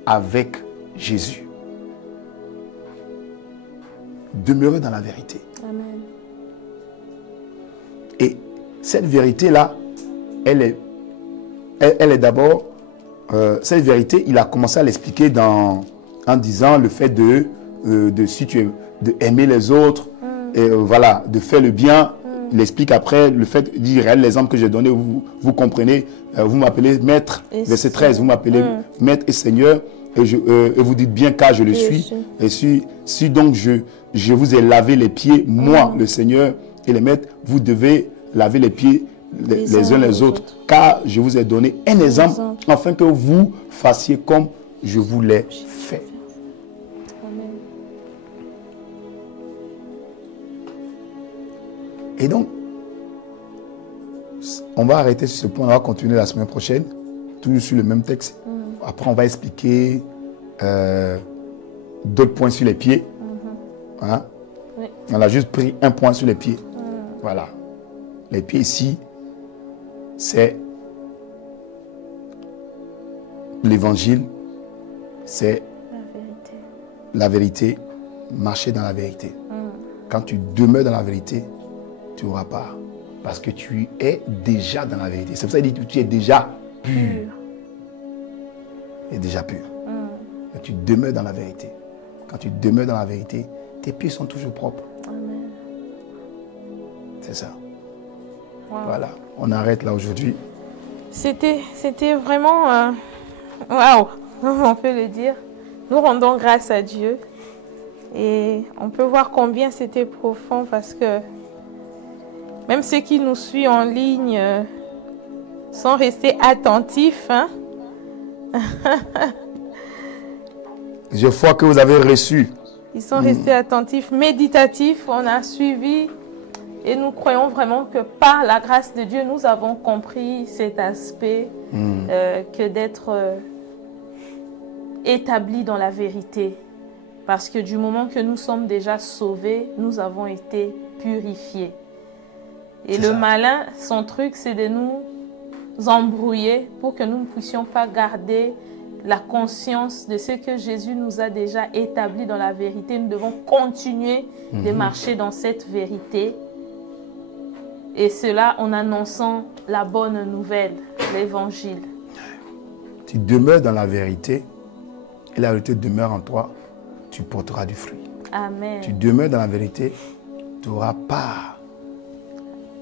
avec Jésus. Demeurer dans la vérité. Amen. Et cette vérité-là, elle est d'abord, cette vérité, il a commencé à l'expliquer en disant le fait de aimer les autres, et voilà, de faire le bien. Il explique après le fait de dire l'exemple que j'ai donné, vous comprenez, vous m'appelez maître, verset 13, vous m'appelez maître et seigneur, et vous dites bien car je le suis. Et si donc je vous ai lavé les pieds, moi le Seigneur et les maîtres, vous devez laver les pieds les uns les autres, car je vous ai donné un exemple afin que vous fassiez comme je vous l'ai fait. Amen. Et donc, on va arrêter sur ce point, on va continuer la semaine prochaine, toujours sur le même texte. Après, on va expliquer d'autres points sur les pieds. Hein? Oui. On a juste pris un point sur les pieds. Voilà. Les pieds ici, c'est l'évangile, c'est la vérité, marcher dans la vérité. Quand tu demeures dans la vérité, tu n'auras pas. Parce que tu es déjà dans la vérité. C'est pour ça qu'il dit que tu es déjà pur. Tu es déjà pur. Mais tu demeures dans la vérité. Quand tu demeures dans la vérité, tes pieds sont toujours propres. Amen. C'est ça. Wow. Voilà. On arrête là aujourd'hui. C'était vraiment... Waouh, on peut le dire. Nous rendons grâce à Dieu. Et on peut voir combien c'était profond parce que même ceux qui nous suivent en ligne sont restés attentifs. Hein? Je vois que vous avez reçu. Ils sont restés attentifs, méditatifs. On a suivi et nous croyons vraiment que par la grâce de Dieu, nous avons compris cet aspect que d'être établis dans la vérité. Parce que du moment que nous sommes déjà sauvés, nous avons été purifiés. Et le malin, son truc, c'est de nous embrouiller pour que nous ne puissions pas garder la conscience de ce que Jésus nous a déjà établi dans la vérité. Nous devons continuer de marcher dans cette vérité. Et cela en annonçant la bonne nouvelle, l'évangile. Tu demeures dans la vérité et la vérité demeure en toi, tu porteras du fruit. Amen. Tu demeures dans la vérité, tu auras part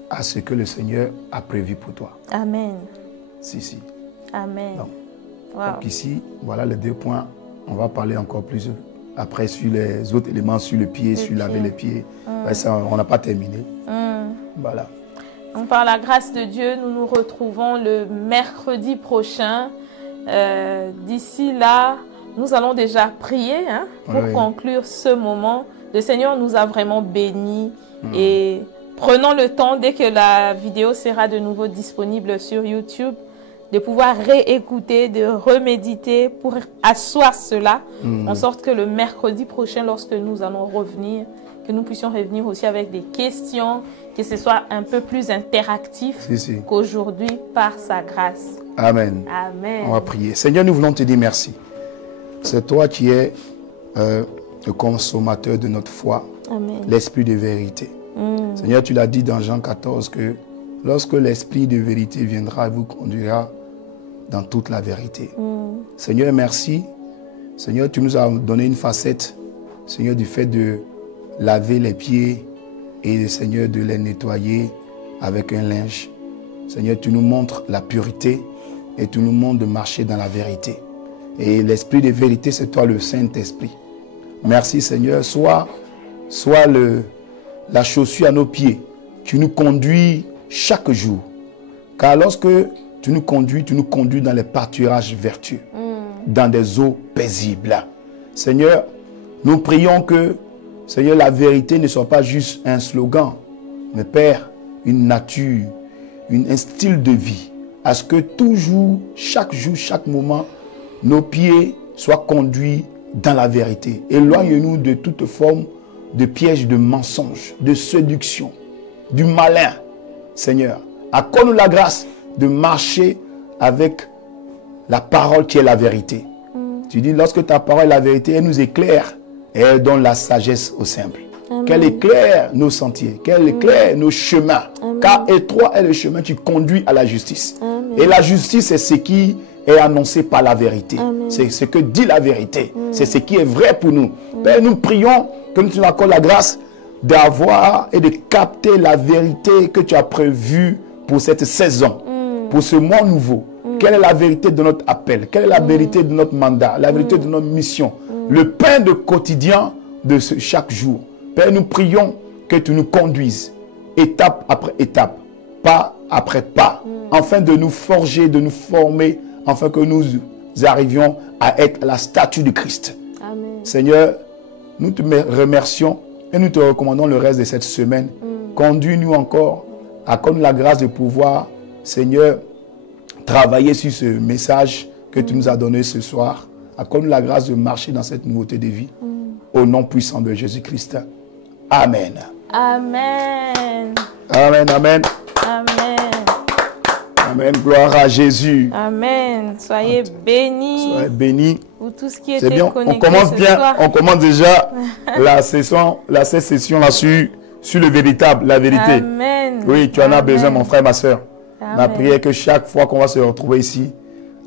à ce que le Seigneur a prévu pour toi. Amen. Si. Amen. Donc ici, voilà les 2 points. On va parler encore plus après sur les autres éléments, sur le pied, sur laver les pieds. Ça, on n'a pas terminé. Voilà. Donc, par la grâce de Dieu, nous nous retrouvons le mercredi prochain. D'ici là, nous allons déjà prier pour conclure ce moment. Le Seigneur nous a vraiment bénis et prenons le temps, dès que la vidéo sera de nouveau disponible sur YouTube, de pouvoir réécouter, de reméditer pour asseoir cela, en sorte que le mercredi prochain, lorsque nous allons revenir, que nous puissions revenir aussi avec des questions, que ce soit un peu plus interactif qu'aujourd'hui par sa grâce. Amen. Amen. On va prier. Seigneur, nous voulons te dire merci. C'est toi qui es le consommateur de notre foi, l'esprit de vérité. Seigneur, tu l'as dit dans Jean 14 que lorsque l'esprit de vérité viendra, il vous conduira dans toute la vérité. Seigneur, merci. Seigneur, tu nous as donné une facette, Seigneur, du fait de laver les pieds et, Seigneur, de les nettoyer avec un linge. Seigneur, tu nous montres la pureté et tu nous montres de marcher dans la vérité. Et l'esprit de vérité, c'est toi le Saint-Esprit. Merci Seigneur, sois la chaussure à nos pieds. Tu nous conduis chaque jour. Car lorsque tu nous conduis dans les pâturages vertueux, dans des eaux paisibles. Seigneur, nous prions que, Seigneur, la vérité ne soit pas juste un slogan, mais Père, une nature, un style de vie. À ce que toujours, chaque jour, chaque moment, nos pieds soient conduits dans la vérité. Éloigne-nous de toute forme de piège, de mensonge, de séduction, du malin. Seigneur, accorde-nous la grâce de marcher avec la parole qui est la vérité. Tu dis, lorsque ta parole est la vérité, elle nous éclaire et elle donne la sagesse aux simples. Qu'elle éclaire nos sentiers, qu'elle éclaire nos chemins. Car étroit est le chemin qui conduit à la justice. Et la justice, c'est ce qui est annoncé par la vérité. C'est ce que dit la vérité. C'est ce qui est vrai pour nous. Père, nous prions que nous accordes la grâce d'avoir et de capter la vérité que tu as prévue pour cette saison, pour ce mois nouveau. Quelle est la vérité de notre appel? Quelle est la vérité de notre mandat? La vérité de notre mission? Le pain de quotidien de chaque jour. Père, nous prions que tu nous conduises étape après étape, pas après pas, afin de nous forger, de nous former, afin que nous arrivions à être à la statue de Christ. Amen. Seigneur, nous te remercions et nous te recommandons le reste de cette semaine. Conduis-nous encore, accorde-nous la grâce de pouvoir, Seigneur, travailler sur ce message que tu nous as donné ce soir. Accorde-nous la grâce de marcher dans cette nouveauté de vie. Au nom puissant de Jésus-Christ. Amen. Amen. Amen, amen. Amen. Amen. Gloire à Jésus. Amen. Soyez bénis. Soyez bénis. Pour tout ce qui était bien. connecté. On commence bien. Soir. On commence déjà cette session là sur le véritable, la vérité. Amen. Oui, tu en as besoin, mon frère, ma soeur. Amen. Ma prière est que chaque fois qu'on va se retrouver ici,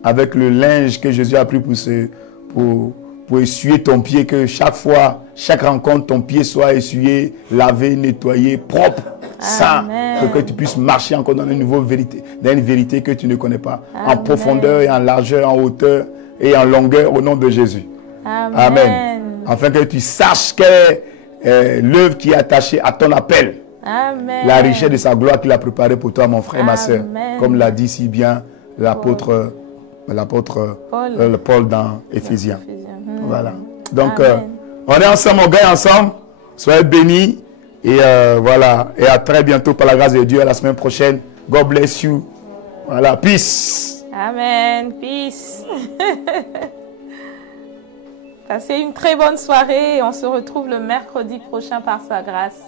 avec le linge que Jésus a pris pour essuyer ton pied, que chaque fois, chaque rencontre, ton pied soit essuyé, lavé, nettoyé, propre, sain, pour que tu puisses marcher encore dans une vérité que tu ne connais pas, en profondeur et en largeur, en hauteur et en longueur, au nom de Jésus. Amen. Amen. Afin que tu saches quelle est l'œuvre qui est attachée à ton appel. Amen. La richesse de sa gloire qu'il a préparée pour toi, mon frère et ma soeur. Comme l'a dit si bien l'apôtre Paul dans Éphésiens. Voilà. Donc, on est ensemble, on gagne ensemble. Soyez bénis. Et voilà. Et à très bientôt par la grâce de Dieu. À la semaine prochaine. God bless you. Voilà. Peace. Amen. Peace. Passez une très bonne soirée. Et on se retrouve le mercredi prochain par sa grâce.